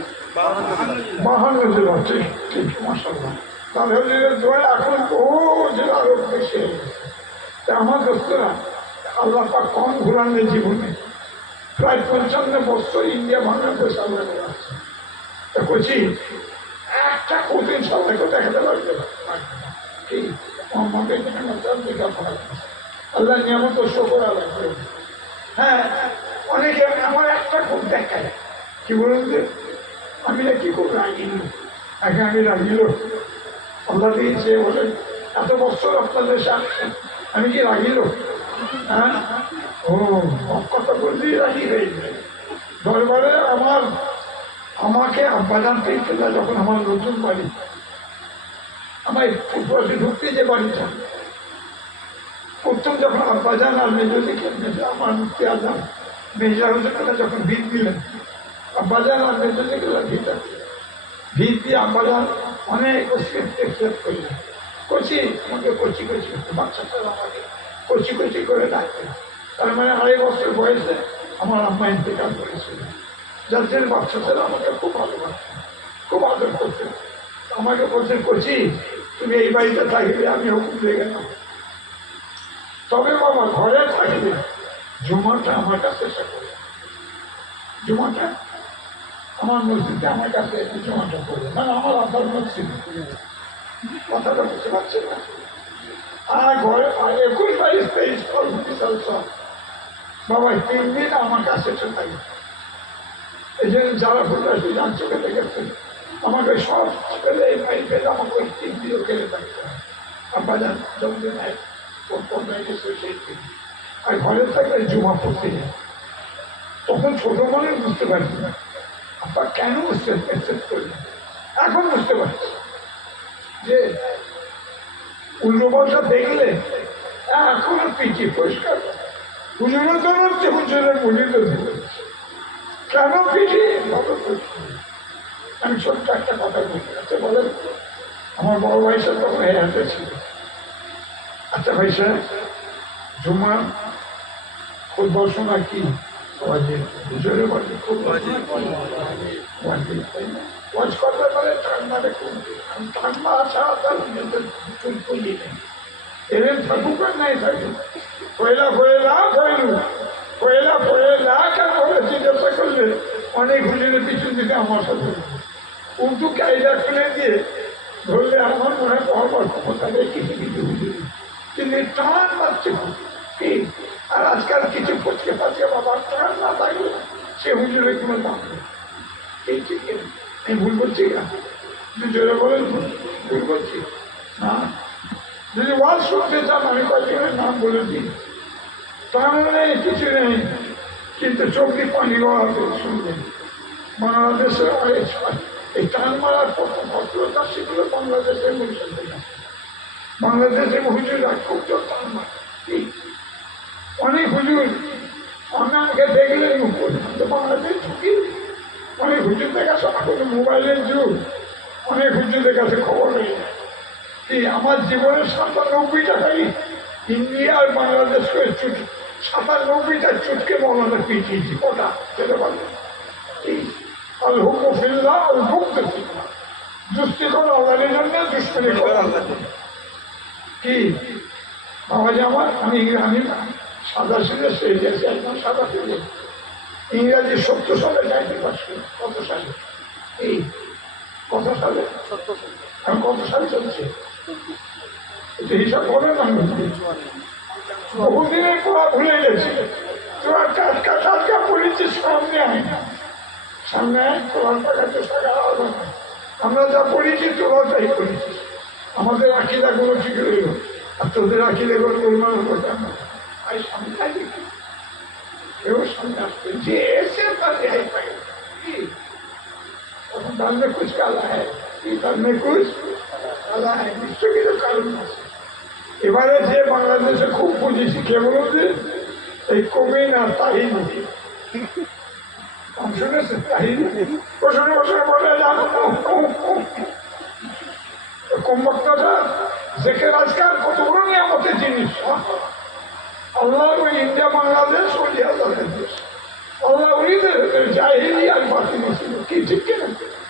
52 জেলা। ঠিক ঠিক মাশাআল্লাহ। বাংলাদেশের দোয়া এখন বহু জেলা আরো বেশি হয়ে গেছে। আমার দোস্তরা আল্লাহ পাক কম ঘুরানো জীবনে প্রায় 55 বছর ইন্ডিয়া বাংলাদেশ আল্লাহ আসছে। বলছি একটা কঠিন সবাইকে দেখাতে পারবে কি আল্লাহ নিয়ামত শকর আল্লাহ। হ্যাঁ অনেকে আমার একটা খুব দেখায় কি বলুন যে আমি না কি খুব রাগিল, আগে আমি রাগিল আল্লাহ দিয়েছে বলেন এত বছর আপনাদের সাথে আমি কি রাগিল? হ্যাঁ ও কথা বলতেই রাগি হয়ে যায় দরবারে। আমাকে আব্বাজান পেয়েছিল যখন আমার নতুন বাড়ি, আমার ফুটবলে ঢুকতে যে বাড়িটা প্রথম যখন আব্বাজান আর মেজদিকে আমার মুক্তি আজান মেজা হুজুরা যখন ভিত দিলেন, আব্বাজান আর মেজদিকে ভিত দিয়ে আব্বাজান অনেক এক্সেপ্ট করলেন। কচি আমাকে কচি কচি বাচ্চাটা আমাকে কচি কচি করে ডাকতে, তার মানে 2.5 বছর বয়সে আমার আম্মা ইন্তেকাল করেছিল। যার জন্য বাচ্চা ছেলে আমাকে খুব ভালোবাসতেন, খুব আদর করতেন। আমাকে বলছেন কচি তুমি এই বাড়িতে থাকবে, আমি হুকুম দিয়ে গেলাম। তবে বাবা ঘরে থাকবে, জুমাটা আমার কাছে এসে করে, জুমাটা আমার মসজিদে আমার কাছে এসে জুমাটা করবে, মানে আমার আব্বার মসজিদ। কথাটা বুঝতে পারছেন না? আর ঘরে 21, 22, 23, 24 সাল বাবা 3 দিন আমার কাছে এসে থাকে। এই জন্য যারা ফুটবল যান চোখে দেখেছেন আমাকে সব পেলে এই ভাই পেলে আমাকে ওই 3 দিনও খেলে থাকতে হয়। আব্বা যান জন্মদিন আর ঘরে থাকলে জমা পড়তে যায়। তখন ছোট মনে বুঝতে পারছি না আব্বা কেন অ্যাকসেপ্ট করলেন। এখন বুঝতে পারছি যে উল্টোপাল্টা দেখলে এখনো পিছিয়ে পরিষ্কার হুজুরে তো হচ্ছে হুজুরের মুড়িত দিচ্ছে কেন পিছিয়ে। আমি ছোট্ট একটা কথা বলতে বলেন আমার বড় ভাই সাথে তখন হেরাতে ছিল, আচ্ছা ভাই সাহেব, জুমা খুতবা শোনা কি ওয়াজিব? জোরে বলে খুব ওয়াজিব, তাই না? ওয়াজ করলে বলে ঠান্ডাটা কমবে, ঠান্ডা আসা তার তুলি নেই, এলেন থাকুক আর নাই থাকুক, পয়লা কেন বলে জিজ্ঞাসা করলে অনেক হুজুরের পিছন দিকে আমার সাথে উর্দু কায়দা খুলে দিয়ে ধরলে আমার মনে হয় পরপর ক্ষমতা নেই কিছু হুজুর, কিন্তু টান মারছে কি। আর আজকাল কিছু ফচকে পাচ্ছে বাবা টান না থাকলে সে হুজুরের কোনো দাম নেই। এই ঠিক আমি ভুল করছি না? জোরে বলেন ভুল করছি না? যদি ওয়াজ শুনতে চান আমি কয়েকজনের নাম বলে দিই, টান নেই কিছু নেই, কিন্তু চোখে পানি গড়াতে শুনবেন। বাংলাদেশের এই টান মারার প্রথম ভদ্রতা শিখলো বাংলাদেশের মুসলিমদের কাছে। বাংলাদেশের হুজুরা খুব জোর টান মারে। অনেক হুজুর আমাকে দেখলেন বাংলাদেশ ঝুঁকি, অনেক হুজুরদের কাছে এখন মোবাইলের যুগ, অনেক হুজুরদের কাছে খবর নেই। কি আমার জীবনের ৯৭ টাকাই ইন্ডিয়া আর বাংলাদেশ করে ৯৭টা চুটকে মৌলানা পিটিয়েছি। কটা সেটা বলবেন? আল হুকুম ফিল্লাহ আল বুগদ ফিল্লাহ, দুষ্টি করো আল্লাহর জন্য, দুষ্করি করো আল্লাহর জন্য। কি বাবাজি আমার, আমি সাদা সিলে সেই গেছি, একদম সাদা সিলে ইংরাজি ৭০ সালে যাইতে পারছি। কত সালে? এই কত সালে? আমি কত সালে চলছে এটা হিসাব করেন। আমি বহুদিনের পড়া ভুলে গেছি। তোমার টাটকা পড়েছি সামনে আয় না, সামনে তোমার পাকাতে টাকা আলাদা না। আমরা যা পড়েছি তোরাও তাই করেছি। আমাদের আকিদা গুলো ঠিক রইল, আর তোদের আকিদা গুলো পরিমাণ কথা না। আই সামনে আগে কেউ সামনে আসবে যে এসে তার রেহাই পাই। তখন দাল মে কুছ কালা হ্যায়, দাল মে কুছ কালা হ্যায়, নিশ্চয় কিছু কারণ আছে। এবারে যে বাংলাদেশে খুব বুঝেছি কে বলতে, এই কবিন আর তাহিনী। শুনেছেন তাহিনী? বছরে বছরে বলে জানো কমবক্তাটা জেকের আজকাল কত বড় নিয়ামতের জিনিস। আল্লাহ ওই ইন্ডিয়া বাংলাদেশ ওই আল্লাহের দেশ, আল্লাহ উলিদের জাহিলি আর বাতিল ছিল কি ঠিক কিনা?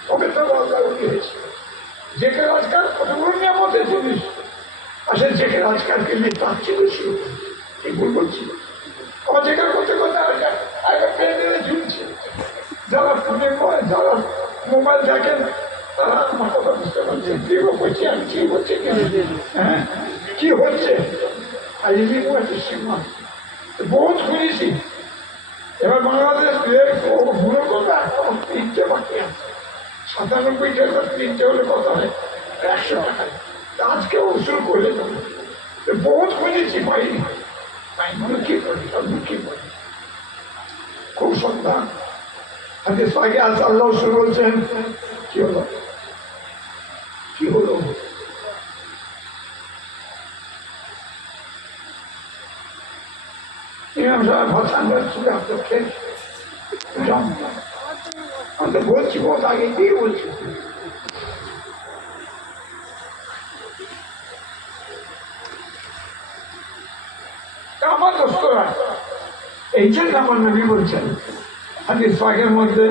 তবে তো আল্লাহ উলি হয়েছিল। জেকের আজকাল কত বড় নিয়ামতের জিনিস। আসলে জেকের আজকালকে নিয়ে তার ছিল শুরু, ঠিক ভুল বলছিল। আমার জেকের করতে করতে আগে প্যান্ডেলে ঝুলছে। যারা ফোনে যারা মোবাইল দেখেন তারা আমার কথা বুঝতে পারছে কি করছি আমি, কি হচ্ছে, হ্যাঁ কি হচ্ছে। আর ইলিম আছে সীমা বহুত শুনেছি। এবার বাংলাদেশ ভুলো কথা এখন ৩টে বাকি আছে। ৯৭ টাকা ৩টে হলে কথা হয় ১০০ টাকায়। আজকে উসুল করে যাবে, বহুত খুঁজেছি পাইনি। তাই মনে কি করি সব কি করি, খুব সন্ধান। হাদিস আগে আজ আল্লাহ রসূল বলছেন কি হলো, কি হলো? ইমাম সাহেব ভাষা ছিল আপনাকে আমি তো বলছি বহুত আগে দিয়ে বলছি। আমার দোস্তরা এই জন্য আমার নবী বলছেন হাদিস পাকের মধ্যে,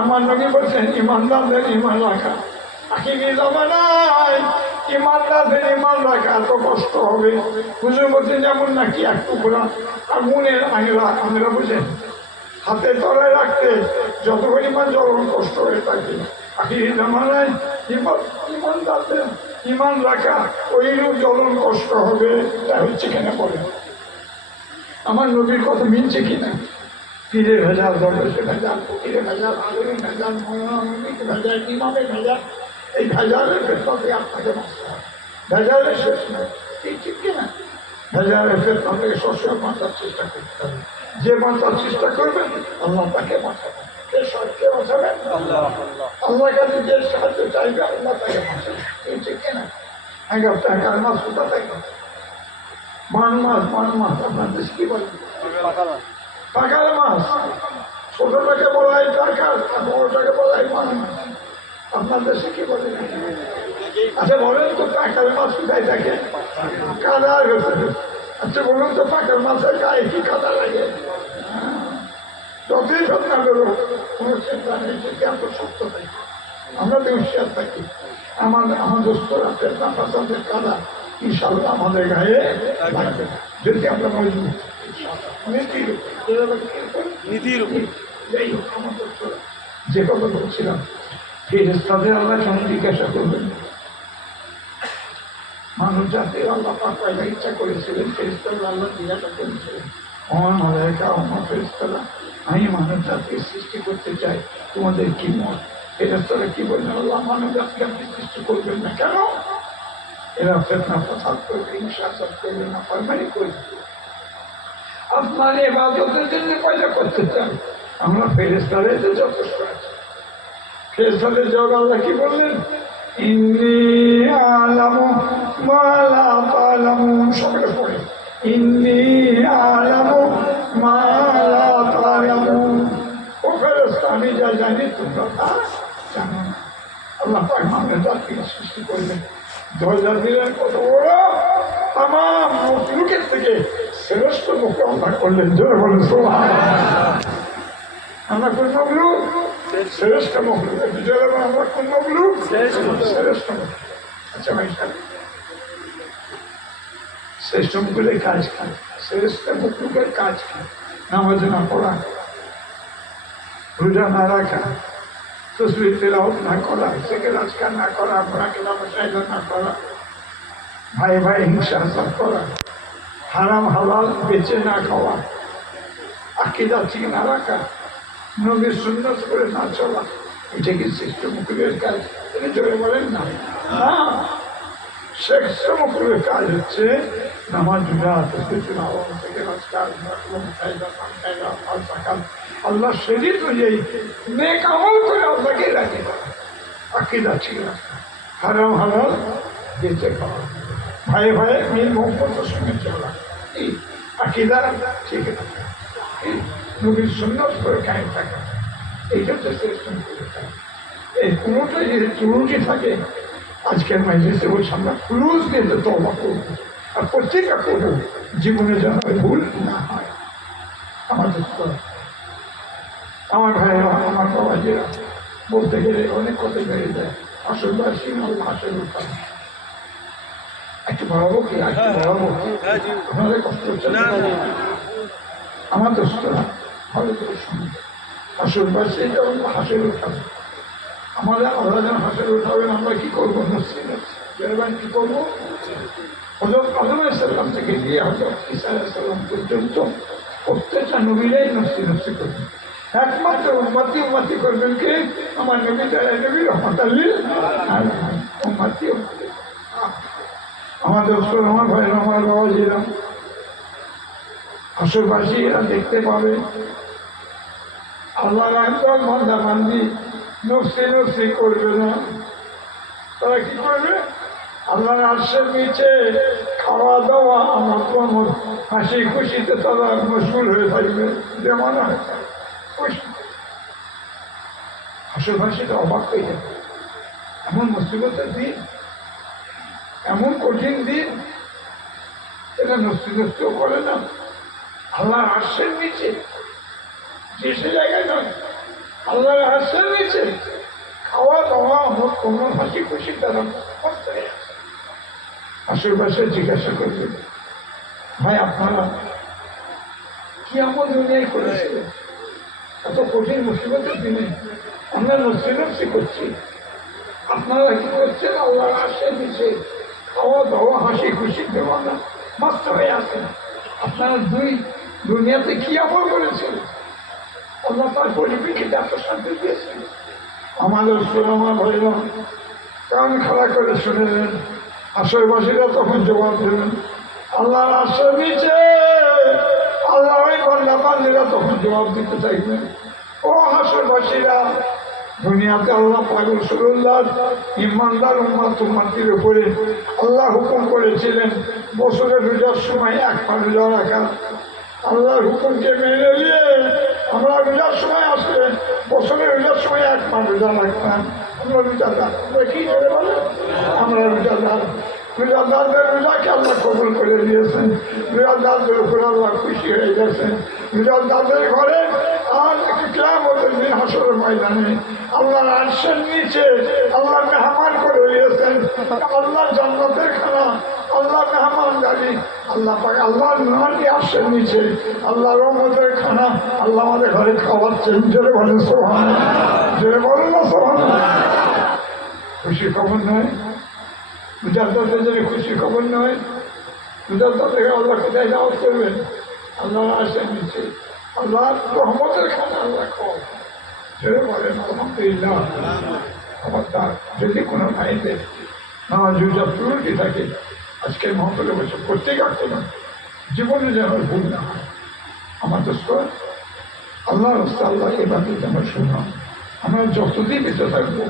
আমার নবী বলছেন ইমানদারদের ইমান রাখা আখিরি জামানায়, ইমানদারদের ইমান রাখা এত কষ্ট হবে। হুজুর বলছেন যেমন নাকি এক টুকরা আগুনের আংরা বুঝেন হাতে তলায় রাখতে যত পরিমাণ জ্বলন কষ্ট হয়ে থাকে, আখিরি জামানায় ইমানদারদের ইমান রাখা ওইরূপ জ্বলন কষ্ট হবে। তা হচ্ছে কিনা বলেন? আমার নবীর কথা মিলছে কিনা? পীরের ভেজাল, দরবেশের ভেজাল, ফকিরের ভেজাল, আলমের ভেজাল, মৌলানার ভেজাল, ইমামের ভেজাল, এই ভেজালের ক্ষেত্রে আপনাকে বাঁচতে হবে। ভেজালের শেষ নয়, এই ঠিক কিনা? ভেজালের ক্ষেত্রে আপনাকে সবসময় বাঁচার চেষ্টা করতে হবে। যে বাঁচার চেষ্টা করবেন আল্লাহ তাকে বাঁচাবেন। কে বাঁচাবেন? আল্লাহর কাছে যে সাহায্য চাইবে আল্লাহ তাকে বাঁচাবেন। এই ঠিক কিনা? টাকার মাছ কোথা থেকে? মান মাছ আপনার দেশ কি বলে? টাকার মাছ। ছোটটাকে বলা হয় টাকার, বড়টাকে বলা হয় মান মাছ। আপনার দেশে কি বলে? আচ্ছা বলেন তো টাকার মাছ কোথায় থাকে? কাদার ভেতরে। আচ্ছা বলুন তো পাকের মাথায় গায়ে কি কাদা লাগে? যতই ঘটনা করো কোনো চিন্তা নেই, যদি এত সত্য থাকি আমরা তো হুঁশিয়ার থাকি। আমার দোস্তরা পেতাদের কাদা ইনশাল্লাহ আমাদের গায়ে লাগবে না, যদি আমরা মজবুত যাই হোক। আমার দোস্তরা যে কথা বলছিলাম, ফেরেশতাদের আল্লাহ কেমন জিজ্ঞাসা করবেন? মানুষ জাতির আল্লাহ পাক পয়দা ইচ্ছা করেছিলেন, ফেরেশতারা আল্লাহ জিজ্ঞাসা করেছিলেন, আমার মালায়েকা আমার ফেরেশতারা আমি মানব জাতিকে সৃষ্টি করতে চাই, তোমাদের কি মত? ফেরেশতারা কি বললেন? আল্লাহ মানব জাতিকে আপনি সৃষ্টি করবেন না কেন? এরা ফেতনা ফাসাদ করবে, হিংসা করবে, না ফরমানি করবে, আপনার ইবাদতের জন্য পয়দা করতে চান। আমরা ফেরেশতাদের যথেষ্ট আছে। ফেরেশতাদের জবাব আল্লাহ কি বললেন? ইন্নী আ'লামু মা লা তা'লামুন। সকলে পড়ে, ইন্নী আ'লামু মা লা তা'লামুন। ও ফেরেশতা, আমি যা জানি তোমরা তা জানো না। আল্লাহ পাক মানব জাতিকে সৃষ্টি করলেন, দরজা দিলেন কত বড়, তামাম মখলুকের থেকে শ্রেষ্ঠ মুখে আল্লাহ করলেন। জোরে বলেন সুবহানাল্লাহ। আমরা কোন মখলুক? শ্রেষ্ঠ মখলুক। জোরে বলেন আমরা কোন মখলুক? শ্রেষ্ঠ মখলুক। আচ্ছা ভাই সাহেব, শ্রেষ্ঠ মুখের কাজ খান, শ্রেষ্ঠ মুখের কাজ খান, নামাজ না পড়া, রোজা না রাখা, তসবিহ তেলাওয়াত না করা, জিকির আজকার না করা, মুরাকাবা মুশাহিদা না করা, ভাই ভাই হিংসা হাসাদ করা, হারাম হালাল বেঁচে না খাওয়া, আকীদা ঠিক না রাখা, নবীর সুন্নাত করে না চলা, এটা কি শ্রেষ্ঠ মুখের কাজ? এটা জোরে বলেন না। শ্রেষ্ঠ মুখের কাজ হচ্ছে নামাজ, রোজা, তসবিহ তেলাওয়াত, জিকির আজকার, মুরাকাবা মুশাহিদা, সাকাত, আল্লাহ শরীয়ত অনুযায়ী নেক আমল করে আল্লাহকে রাজি করা, আকীদা ঠিক রাখা, হারাম হালাল বেঁচে খাওয়া, ভাই ভাই মিল মোহব্বতের সঙ্গে চলা, এই আকীদা ঠিক রাখা, এই নবীর সুন্নাত করে কায়েম থাকা, এইটা হচ্ছে শ্রেষ্ঠ মুখের কাজ। এই কোনোটাই যদি ত্রুটি থাকে, আজকের মাইজলিসে বলছি আমরা খুলুস দিয়ে তওবা করব, আর প্রত্যেকটা করব, জীবনে যেন ভুল না হয়। আমাদের তো আমার ভাইয়েরা, আমার বাবাজিরা বলতে গেলে অনেক কথা বেড়ে যায়। আসল বাসী আসল উঠান একটু বাড়াবো কি, একটু বাড়াবো, আপনাদের কষ্ট হচ্ছে আমার দোস্তরা ভালো করে শুনুন। আসল বাসী যখন হাসিল উঠাবে, আমাদের আল্লাহ যেন হাসিল উঠাবেন, আমরা কি করবো? কি করবো? হযরত আদম আলাইহিস সালাম থেকে নিয়ে হযরত ঈসা আলাইহিস সালাম পর্যন্ত প্রত্যেকটা নবীরাই নফসি নফসি করবেন। একমাত্র উম্মতি করবেন কে? আমার নবী, নবী রহমাতুল লিল আলামিন। উম্মতি আমাদের আমার ভাইয়ের, আমার বাবাজিরা, আশেপাশে এরা দেখতে পাবে আল্লাহর একদম বান্দা বান্দি নফসি নফসি করবে না। তারা কি করবে? আল্লাহর আরশের নিচে খাওয়া দাওয়া, আমার হাসি খুশিতে তারা মশগুল হয়ে থাকবে। যেমন আশেপাশেটা অবাক হয়ে যাবে, এমন মুসিবতের দিন, এমন কঠিন দিন, এটা নষ্টি নষ্টিও করে না। আল্লাহর আরশের নিচে, যে সে জায়গায় নয়, আল্লাহর আরশের নিচে খাওয়া দাওয়া, আমার কোনো হাসি খুশি তারা মস্ত হয়ে আছে। আশেপাশে জিজ্ঞাসা করবে, ভাই আপনারা কি আমল দুনিয়ায় করেছিলেন? এত কঠিন মুসিবতের দিনে আমরা নসি করছি, আপনারা কি করছেন? আল্লাহর আরশের নিচে খাওয়া দাওয়া, হাসি খুশি দেওয়ানা মস্ত হয়ে আছেন। আপনারা দুনিয়াতে কি আমল করেছেন? আল্লাহ তার পরিপ্রেক্ষিতে এত শান্তি দিয়েছেন। আমাদের আমার ভাইরা কান খাড়া করে শুনেলেন। আশেপাশীরা তখন জবাব দিলেন, আল্লাহর আরশের নিচে আল্লাহ ওই বান্দা বান্দীরা তখন জবাব দিতে চাইবেন, ও আশেপাশীরা, দুনিয়াতে আল্লাহ পাক রাসূলুল্লাহ ইমানদার উম্মতের উপরে আল্লাহ হুকুম করেছিলেন বছরে রোজার সময় এক পা রোজা রাখা। আল্লাহর হুকুমকে মেনে নিয়ে আমরা রোজার সময় আসলে বছরে রোজার সময় এক পা রোজা রাখতাম। আমরা রোজাদার, আমরা কি করে বলে? আমরা রোজাদার। রোজাদারদের রোজাকে আল্লাহ কবুল করে দিয়েছেন, রোজাদারদের উপর আল্লাহ খুশি হয়ে গেছেন। রোজাদারদের ঘরে আর কিয়ামতের দিন হাসরের ময়দানে আল্লাহর আরশের নিচে আল্লাহ মেহমান করে দিয়েছেন। আল্লাহ জান্নাতের খানা, আল্লাহ মেহমানদারি, আল্লাহ পাক আল্লাহর নামে আরশের নিচে আল্লাহ রহমতের খানা আল্লাহ আমাদের ঘরে খাওয়াচ্ছেন। জোরে বলেন সুবহানাল্লাহ, জোরে বলেন না সুবহানাল্লাহ। খুশি খবর নয়? মুজাদ্দাদের জন্য খুশি খবর নয়? মুজাদ্দাদকে আল্লাহ কোথায় দাওয়াত করবেন? আল্লাহ আরশের নিচে আল্লাহ রহমতের খানা আল্লাহ খাওয়া। জোরে বলেন আলহামদুলিল্লাহ। খবরদার যদি কোনো ভাইদের নামাজ রোজা ত্রুটি থাকে আজকের মহফিলে বছর প্রত্যেক আক্রমণ জীবনে যেন ভুল না হয়। আমার দোস্ত আল্লাহ রাস্তা আল্লাহ এবার আমরা শুনলাম, আমরা যতদিন বেঁচে থাকবো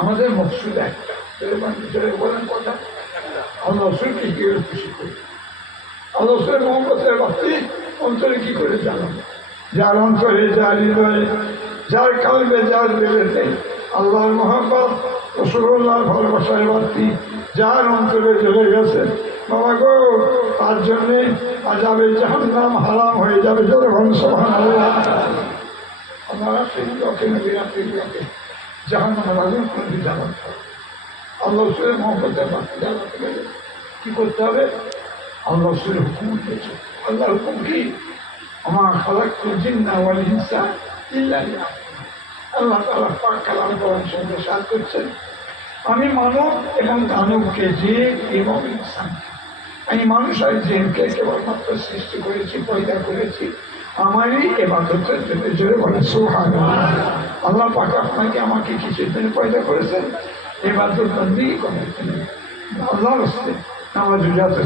আমাদের মকসুদ একটা, বলেন কথা, আল্লাহ রসুলকে কি করে খুশি করি, আল্লাহ রসুলের মহব্বতের বাতি অন্তরে কি করে জানাবো। যার অন্তরে, যার হৃদয়ে, যার কালবে, যার দিলেতে আল্লাহর মহব্বত রসুল্লাহর ভালোবাসায় বাতি যার অন্তরে চলে গেছে বাবা গো, তার জন্যে আযাবে জাহান্নাম হারাম হয়ে যাবে। জোরে বলেন সুবহানাল্লাহ। আপনারা সেই লোকে নবীরা সেই লোকে জাহান্নামের আগুন কোনোদিন জ্বালাতে হবে। আল্লাহ রসুলের মহব্বতের বাতি জ্বালাতে গেলে কি করতে হবে? আল্লাহ রসুলের হুকুম দিয়েছে। আল্লাহর হুকুম কি? আমার খালাকতুল জিন্না ওয়াল ইনসা ইল্লা লিয়াবুদুন। আল্লাহ তাআলা পাক কালামে কোরআন সঙ্গে সাথ করছেন, আমি মানব এবং দানবকে, জিন এবং ইনসানকে, আমি মানুষ আর জিনকে কেবলমাত্র সৃষ্টি করেছি, পয়দা করেছি আমারই ইবাদতের জন্য। জোরে বলে সুবহানাল্লাহ। আল্লাহ পাক আপনাকে আমাকে কিসের জন্য পয়দা করেছেন? ইবাদত বন্দেগী করার জন্য। আল্লাহ রাস্তায় নামাজ রোজাতে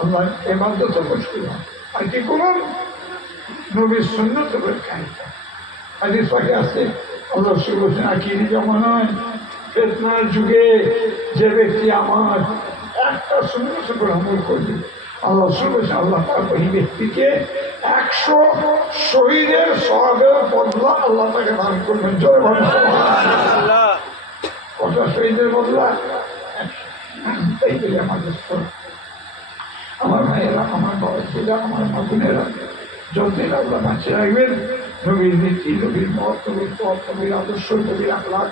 আল্লাহ ইবাদত করুন, আর কি করুন? নবীর সুন্নত করে খাইতে। হাদিস পাকে আছে আল্লাহ রাসূল বলেছেন, আখিরি জামানায় ফিতনার যুগে যে ব্যক্তি আমার একটা সুন্নত উপর আমল করবে, আল্লাহ রাসূল বলেছেন আল্লাহ পাক ওই ব্যক্তিকে 100 শহীদের সওয়াবের বদলা আল্লাহ তাকে দান করবেন। জয় বলেন সুবহানাল্লাহ। কত শহীদের বদলা? তাই বলে আমাদের আমার ভাইয়েরা, আমার বাবা, আমার মা বোনেরা যতদিন আল্লাহ বাঁচিয়ে রাখবেন নবীর নীতি, নবীর মত, নবীর পথ, নবীর আদর্শ, নবীর আখলাক,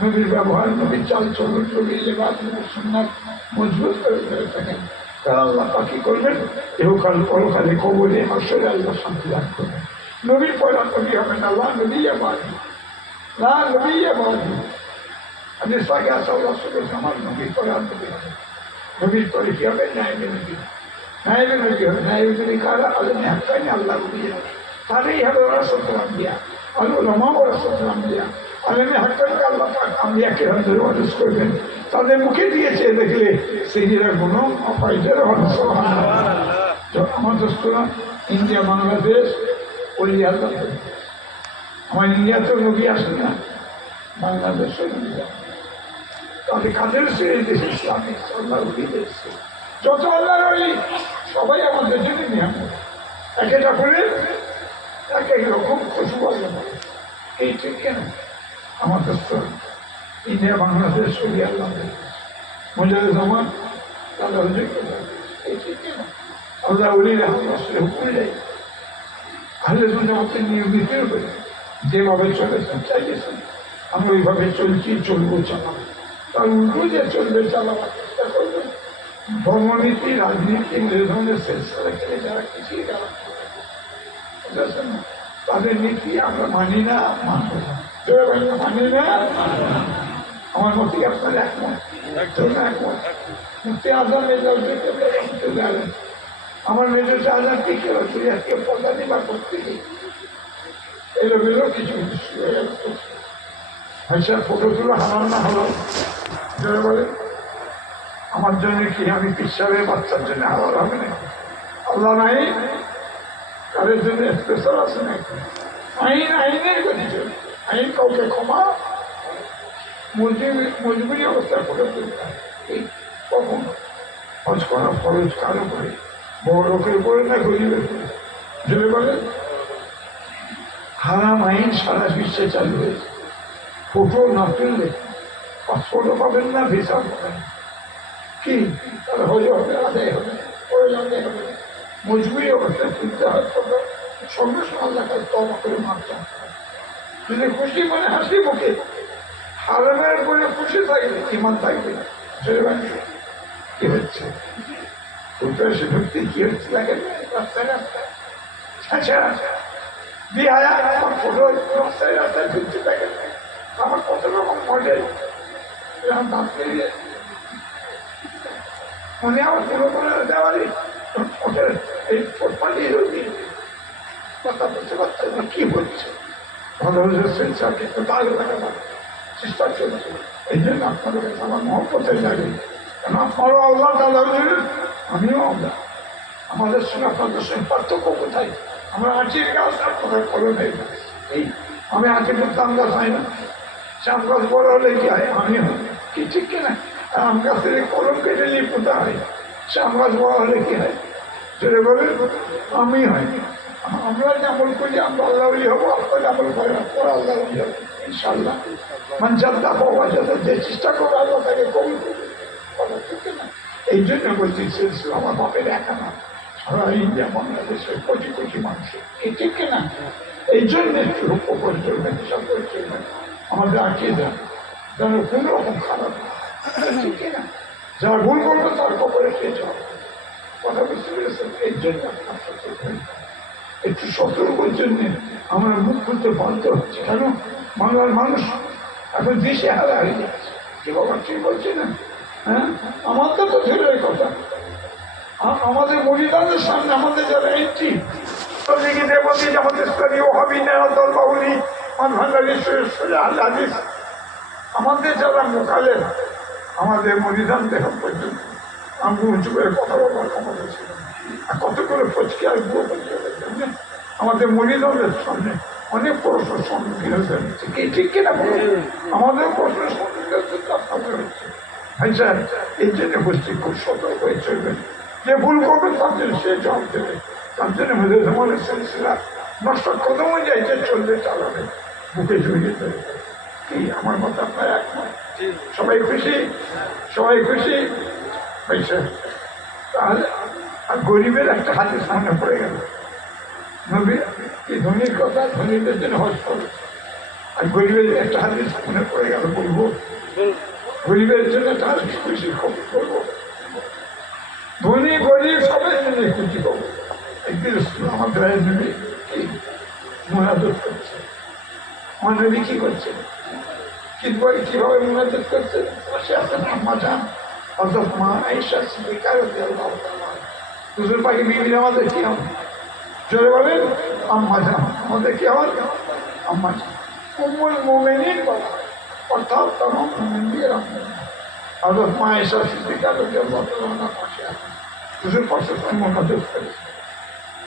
নবীর ব্যবহার, নবীর চাল চলন, নবীর লেবাস, নবীর সুন্নাত মজবুত করে ধরে থাকেন। তারা আল্লাহ পাকি করবেন, এহকাল পরকালে কবরে হাসরে আল্লাহ শান্তি লাভ করবেন। নবীর পয়লা নবী হবেন আল্লাহ নবী আবাদি, না নবী আবাদি। আমি সাগে আসা আল্লাহ শুনেছি আমার নবীর পয়লা নবী হবে। নবীর পরে কি হবে? নায়েবে নবী। নায়েবে নবী হবে। নায়েবে নবী কারা? আলমে হাক্কানি আল্লাহ নবী হবে। তারাই হবে ওরাসাতুল আম্বিয়া, আল উলামা ওরাসাতুল আম্বিয়া। আলমে হাক্কানি আল্লাহ পাক আম্বিয়াকে ধরে ওয়ারিস করবেন। তাদের মুখে দিয়েছে দেখলে সেইরা গুণ অপাইজের হবে। সুবহানাল্লাহ। আমার দোস্তরা ইন্ডিয়া, বাংলাদেশ, ওই আল্লাহ আমার ইন্ডিয়াতেও নবী আসে না, বাংলাদেশেও নবী আসে। তাহলে কাদের সে দেশে ইসলামিক আল্লাহ এসছে যত আল্লাহর ওই সবাই আমাদের জন্য নিয়ামত। এক একটা করে এক এক রকম খুশবু আল্লাহ বলে। এই ঠিক কেন? আমাদের তো ইন্ডিয়া, বাংলাদেশ, সৌদি আল্লাহ মুজাহিদ জামান তারা এই ঠিক কেন? আল্লাহ উলিরা আসলে হুকুম যায় আহলে সুন্নাত নিয়মিত করে যেভাবে চলেছেন চাইছেন আমরা ওইভাবে চলছি, চলবো, চালাবো। তার উল্টো যে চলবে, চালাবার চেষ্টা করবেন। ধর্মনীতি, রাজনীতি, এই ধরনের সিলসিলা খেলে যারা কিছুই বুঝেছেন না, তাদের নীতি আমরা মানি না, মানব না। মানি না, আমার মতে আপনার একমত, একমত। মুক্তি আজাদ চলে আসেন। আমার মেজর আজাদ থেকে তুই আজকে পদা নিবা করতে গিয়ে এলোমেলো কিছু কিছু ফটো তুলো হারাম না হলো জোরে বলে আমার জন্য কি আমি পিসাবের বাচ্চার জন্য হালাল হবে না? আল্লাহ নাই, কারের জন্য স্পেশাল আছে নাকি? আইন আইনের গতি চলে। আইন কাউকে ক্ষমা মজবুরি অবস্থায় ফটো তুলতে হয়। কখন হজ করা ফরজ কার উপরে? বড় লোকের উপরে না গরিবের উপরে? জোরে বলে হারাম আইন সারা বিশ্বে চালু হয়েছে। ফটো না তুললে পাসপোর্টও পাবেন না, ভিসা পাবেন কি তাহলে হয়ে হবে, আদায় হবে, প্রয়োজন আদায় হবে, মজবুরি অবস্থায় চিনতে হয়, তবে সঙ্গে সঙ্গে আল্লাহ কাছে তওবা করে মাপ চাইতে হয়। যদি খুশি মানে হাসি মুখে হারামের করে খুশি থাকবে, ইমান থাকবে না। কি হচ্ছে উত্তরাশি ঢুকতে কি হচ্ছে দেখেন রাস্তায় রাস্তায় বিহায়া আমার ফটো রাস্তায় রাস্তায় ঢুকতে দেখেন আমার কত রকম মডেল দাঁত পেরিয়ে মনে আমার পুরো করে দেওয়ালি এই পাঠিয়ে কথা বলতে পারছে না কি বলছে ভালো কিন্তু দাগ লাগানো চেষ্টা চলছে। এই জন্য আপনাদের কাছে আমার মহব্বতের লাগে, কারণ আপনারও আল্লাহ তাআলা বলেন, আমিও আল্লাহ। আমাদের সঙ্গে আপনাদের সঙ্গে পার্থক্য কোথায়? আমরা আঁচির গাছ আর কোথায় ফলন হয়ে গেছে। এই আমি আঁচি করতে আম গাছ হয় না, চাম গাছ বড় হলে কি হয়? আমি হই কি ঠিক কিনা? আম গাছের কলম কেটে নিয়ে পোতা হয়, চাম গাছ বড় হলে কি হয়? সেটা বলে আমি হয়। আমরা যে আমল করি আমরা আল্লাহ হবো, আপনার আমল করে আপনার আল্লাহ হবে ইনশাল্লাহ। মানে যাত্রা পাওয়া যাতে যে চেষ্টা করবো আল্লাহ তাকে কবুল করবে, কথা ঠিক না? এই জন্য বলছি আমার বাপের একা না, সারা ইন্ডিয়া বাংলাদেশের কোটি কোটি মানুষের এই ঠিক না? এই জন্য একটু লক্ষ্য করে চলবেন, হিসাব করে চলবেন, আমাদের আঁকিয়ে দেন যেন কোন রকম খারাপ না, ঠিক না? যারা ভুল করবে তার কপরে খেয়ে যাবে, কথা বুঝতে পেরেছেন? এই জন্য আপনার সতর্ক একটু সতর্কর জন্য আমরা মুখ খুলতে বাধ্য হচ্ছে। কেন? বাংলার মানুষ এখন দেশে হারা হারিয়ে যাচ্ছে। কি বাবা ঠিক বলছে না? হ্যাঁ, আমাদের তো ছিল এই কথা। আমাদের মরিদাদের সামনে আমাদের যারা এন্ট্রি আমাদের যারা মোকালের, আমাদের মরিদান দেখা পর্যন্ত আমি উঁচু করে কথা বলার ক্ষমতা ছিল আর কত করে ফচকে আর বুড়ো পরিচয়ের জন্য আমাদের মরিদানের সামনে অনেক প্রশ্নের সম্মুখীন হতে হচ্ছে। কি ঠিক কিনা বলুন? আমাদের প্রশ্নের সম্মুখীন হচ্ছে। ভাই স্যার, এই জন্য বলছি খুব সতর্ক হয়ে চলবেন। যে ভুল করবে তার জন্য সে জবাব দেবে। তার জন্য আমাদের সিলসিলা নষ্ট কদম অনুযায়ী যে চলবে চালাবে, বুকে জড়িয়ে দেবে। কি আমার কথা আপনার একমত? সবাই খুশি? সবাই খুশি? হয়েছে? তাহলে আর গরিবের একটা হাতের সামনে পড়ে গেল। নবী কি ধনীর কথা, ধনীদের জন্য হজ করবে, আর গরিবের একটা হাতের সামনে পড়ে গেল, বলবো গরিবের জন্য তার খুশি খবর করবো। ধনী গরিব সবাই জন্য খুশি করবো। একদিন আমাদের নবী কি মোনাজাত করছে, আমার নবী কি করছে, কিভাবে মোনাজাত করছে? বসে আছেন আম্মা জান হযরত মা আয়েশা সিদ্দিকা রাদিয়াল্লাহু তাআলা। হুজুর পাকের বিবি আমাদের কি হবে? জোরে বলেন আম্মা জান। আমাদের কি হবে? আম্মা জান উম্মুল মুমিনিন বলা, অর্থাৎ তমাম মুমিনদের আম্মা। হযরত মা আয়েশা সিদ্দিকা রাদিয়াল্লাহু তাআলা পাশে আছেন, হুজুর পাশে মোনাজাত করেছে।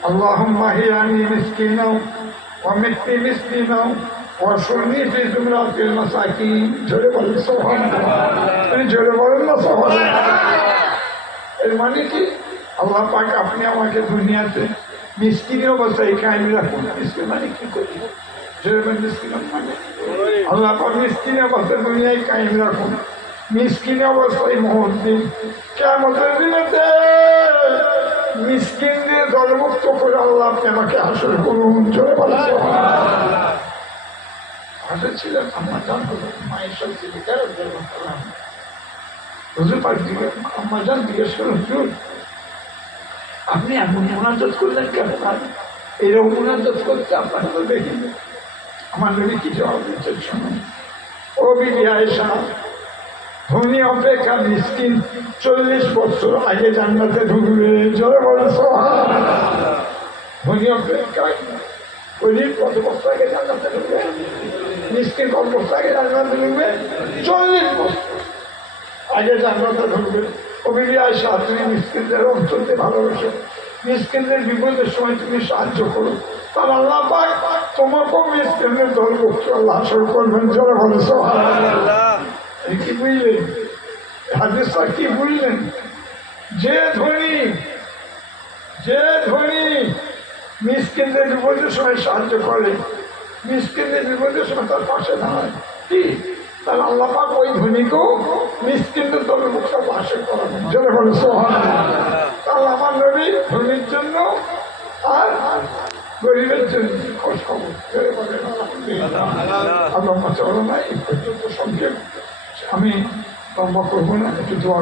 আল্লাহুম্মা হিয়ানি মিসকিনা ওয়া মিতনি মিসকিনা ওয়াসুরনি ফি জুমরাতিল মাসাকিন। জোরে বলেন সুবহানাল্লাহ। জোরে বলেন না সুবহানাল্লাহ। এর মানে কি? আল্লাহ পাক আপনি আমাকে দুনিয়াতে মিসকিনের অবস্থায় কায়েম রাখুন। মিসকিন মানে কি করি? জোরে বলেন মিসকিন মানে আল্লাহ পাক মিসকিনের অবস্থায় দুনিয়ায় কায়েম রাখুন। মিসকিনের অবস্থায় মহৎ দিন কিয়ামতের দিনেতে মিসকিনদের দলমুক্ত করে আল্লাহ আপনি আমাকে হাসর করুন। জোরে বলেন সুবহানাল্লাহ। হাসর ছিলেন আম্মা জান মায়ের সাথে হুজুর পাক দিকে আম্মা জান জিজ্ঞেস করেন, হুজুর আপনি এমন মোনাজাত করলেন কেন? এরকম মোনাজাত করতে আপনারা তো দেখিনি। আমার নবী কি জবাব দিচ্ছেন শুনুন। ও বিবি আয়েশা, ধনী অপেক্ষা মিসকিন 40 বছর আগে জান্নাতে ঢুকবে। জোরে বলেন সুবহানাল্লাহ। ধনী অপেক্ষা গরিব কত বছর আগে জান্নাতে ঢুকবে? মিসকিন কত বছর আগে জান্নাতে ঢুকবে? 40 বছর আগে জান্নাতে ঢুকবে। ও বিবি আয়েশা, তুমি মিসকিনদের অন্তরকে ভালোবাসো, মিসকিনদের বিপদের সময় তুমি সাহায্য করো, তার আল্লাহ পাক তোমাকেও মিসকিনদের দলভুক্ত আল্লাহ হাসর করবেন। জোরে বলেন সুবহানাল্লাহ। কি বুঝলেন হাদিসটা? কি বুঝলেন? যে ধনী মিসকিনদের বিপদের সময় সাহায্য করে, মিসকিনদের বিপদের সময় তার পাশে দাঁড়ায়, কি তাহলে আল্লাহ পাক ওই ধনীকেও মিসকিনদের দলের মুখটা পাশে করাবেন, জোরে বলে সুবহানাল্লাহ। তাহলে আমার নবী ধনীর জন্য আর গরিবের জন্য খোঁজ খবর, জোরে বলেন আলহামদুলিল্লাহ। আল্লাহ চলো না এই পর্যন্ত সংক্ষেপ, আমি লম্বা করবো না, একটু দোয়া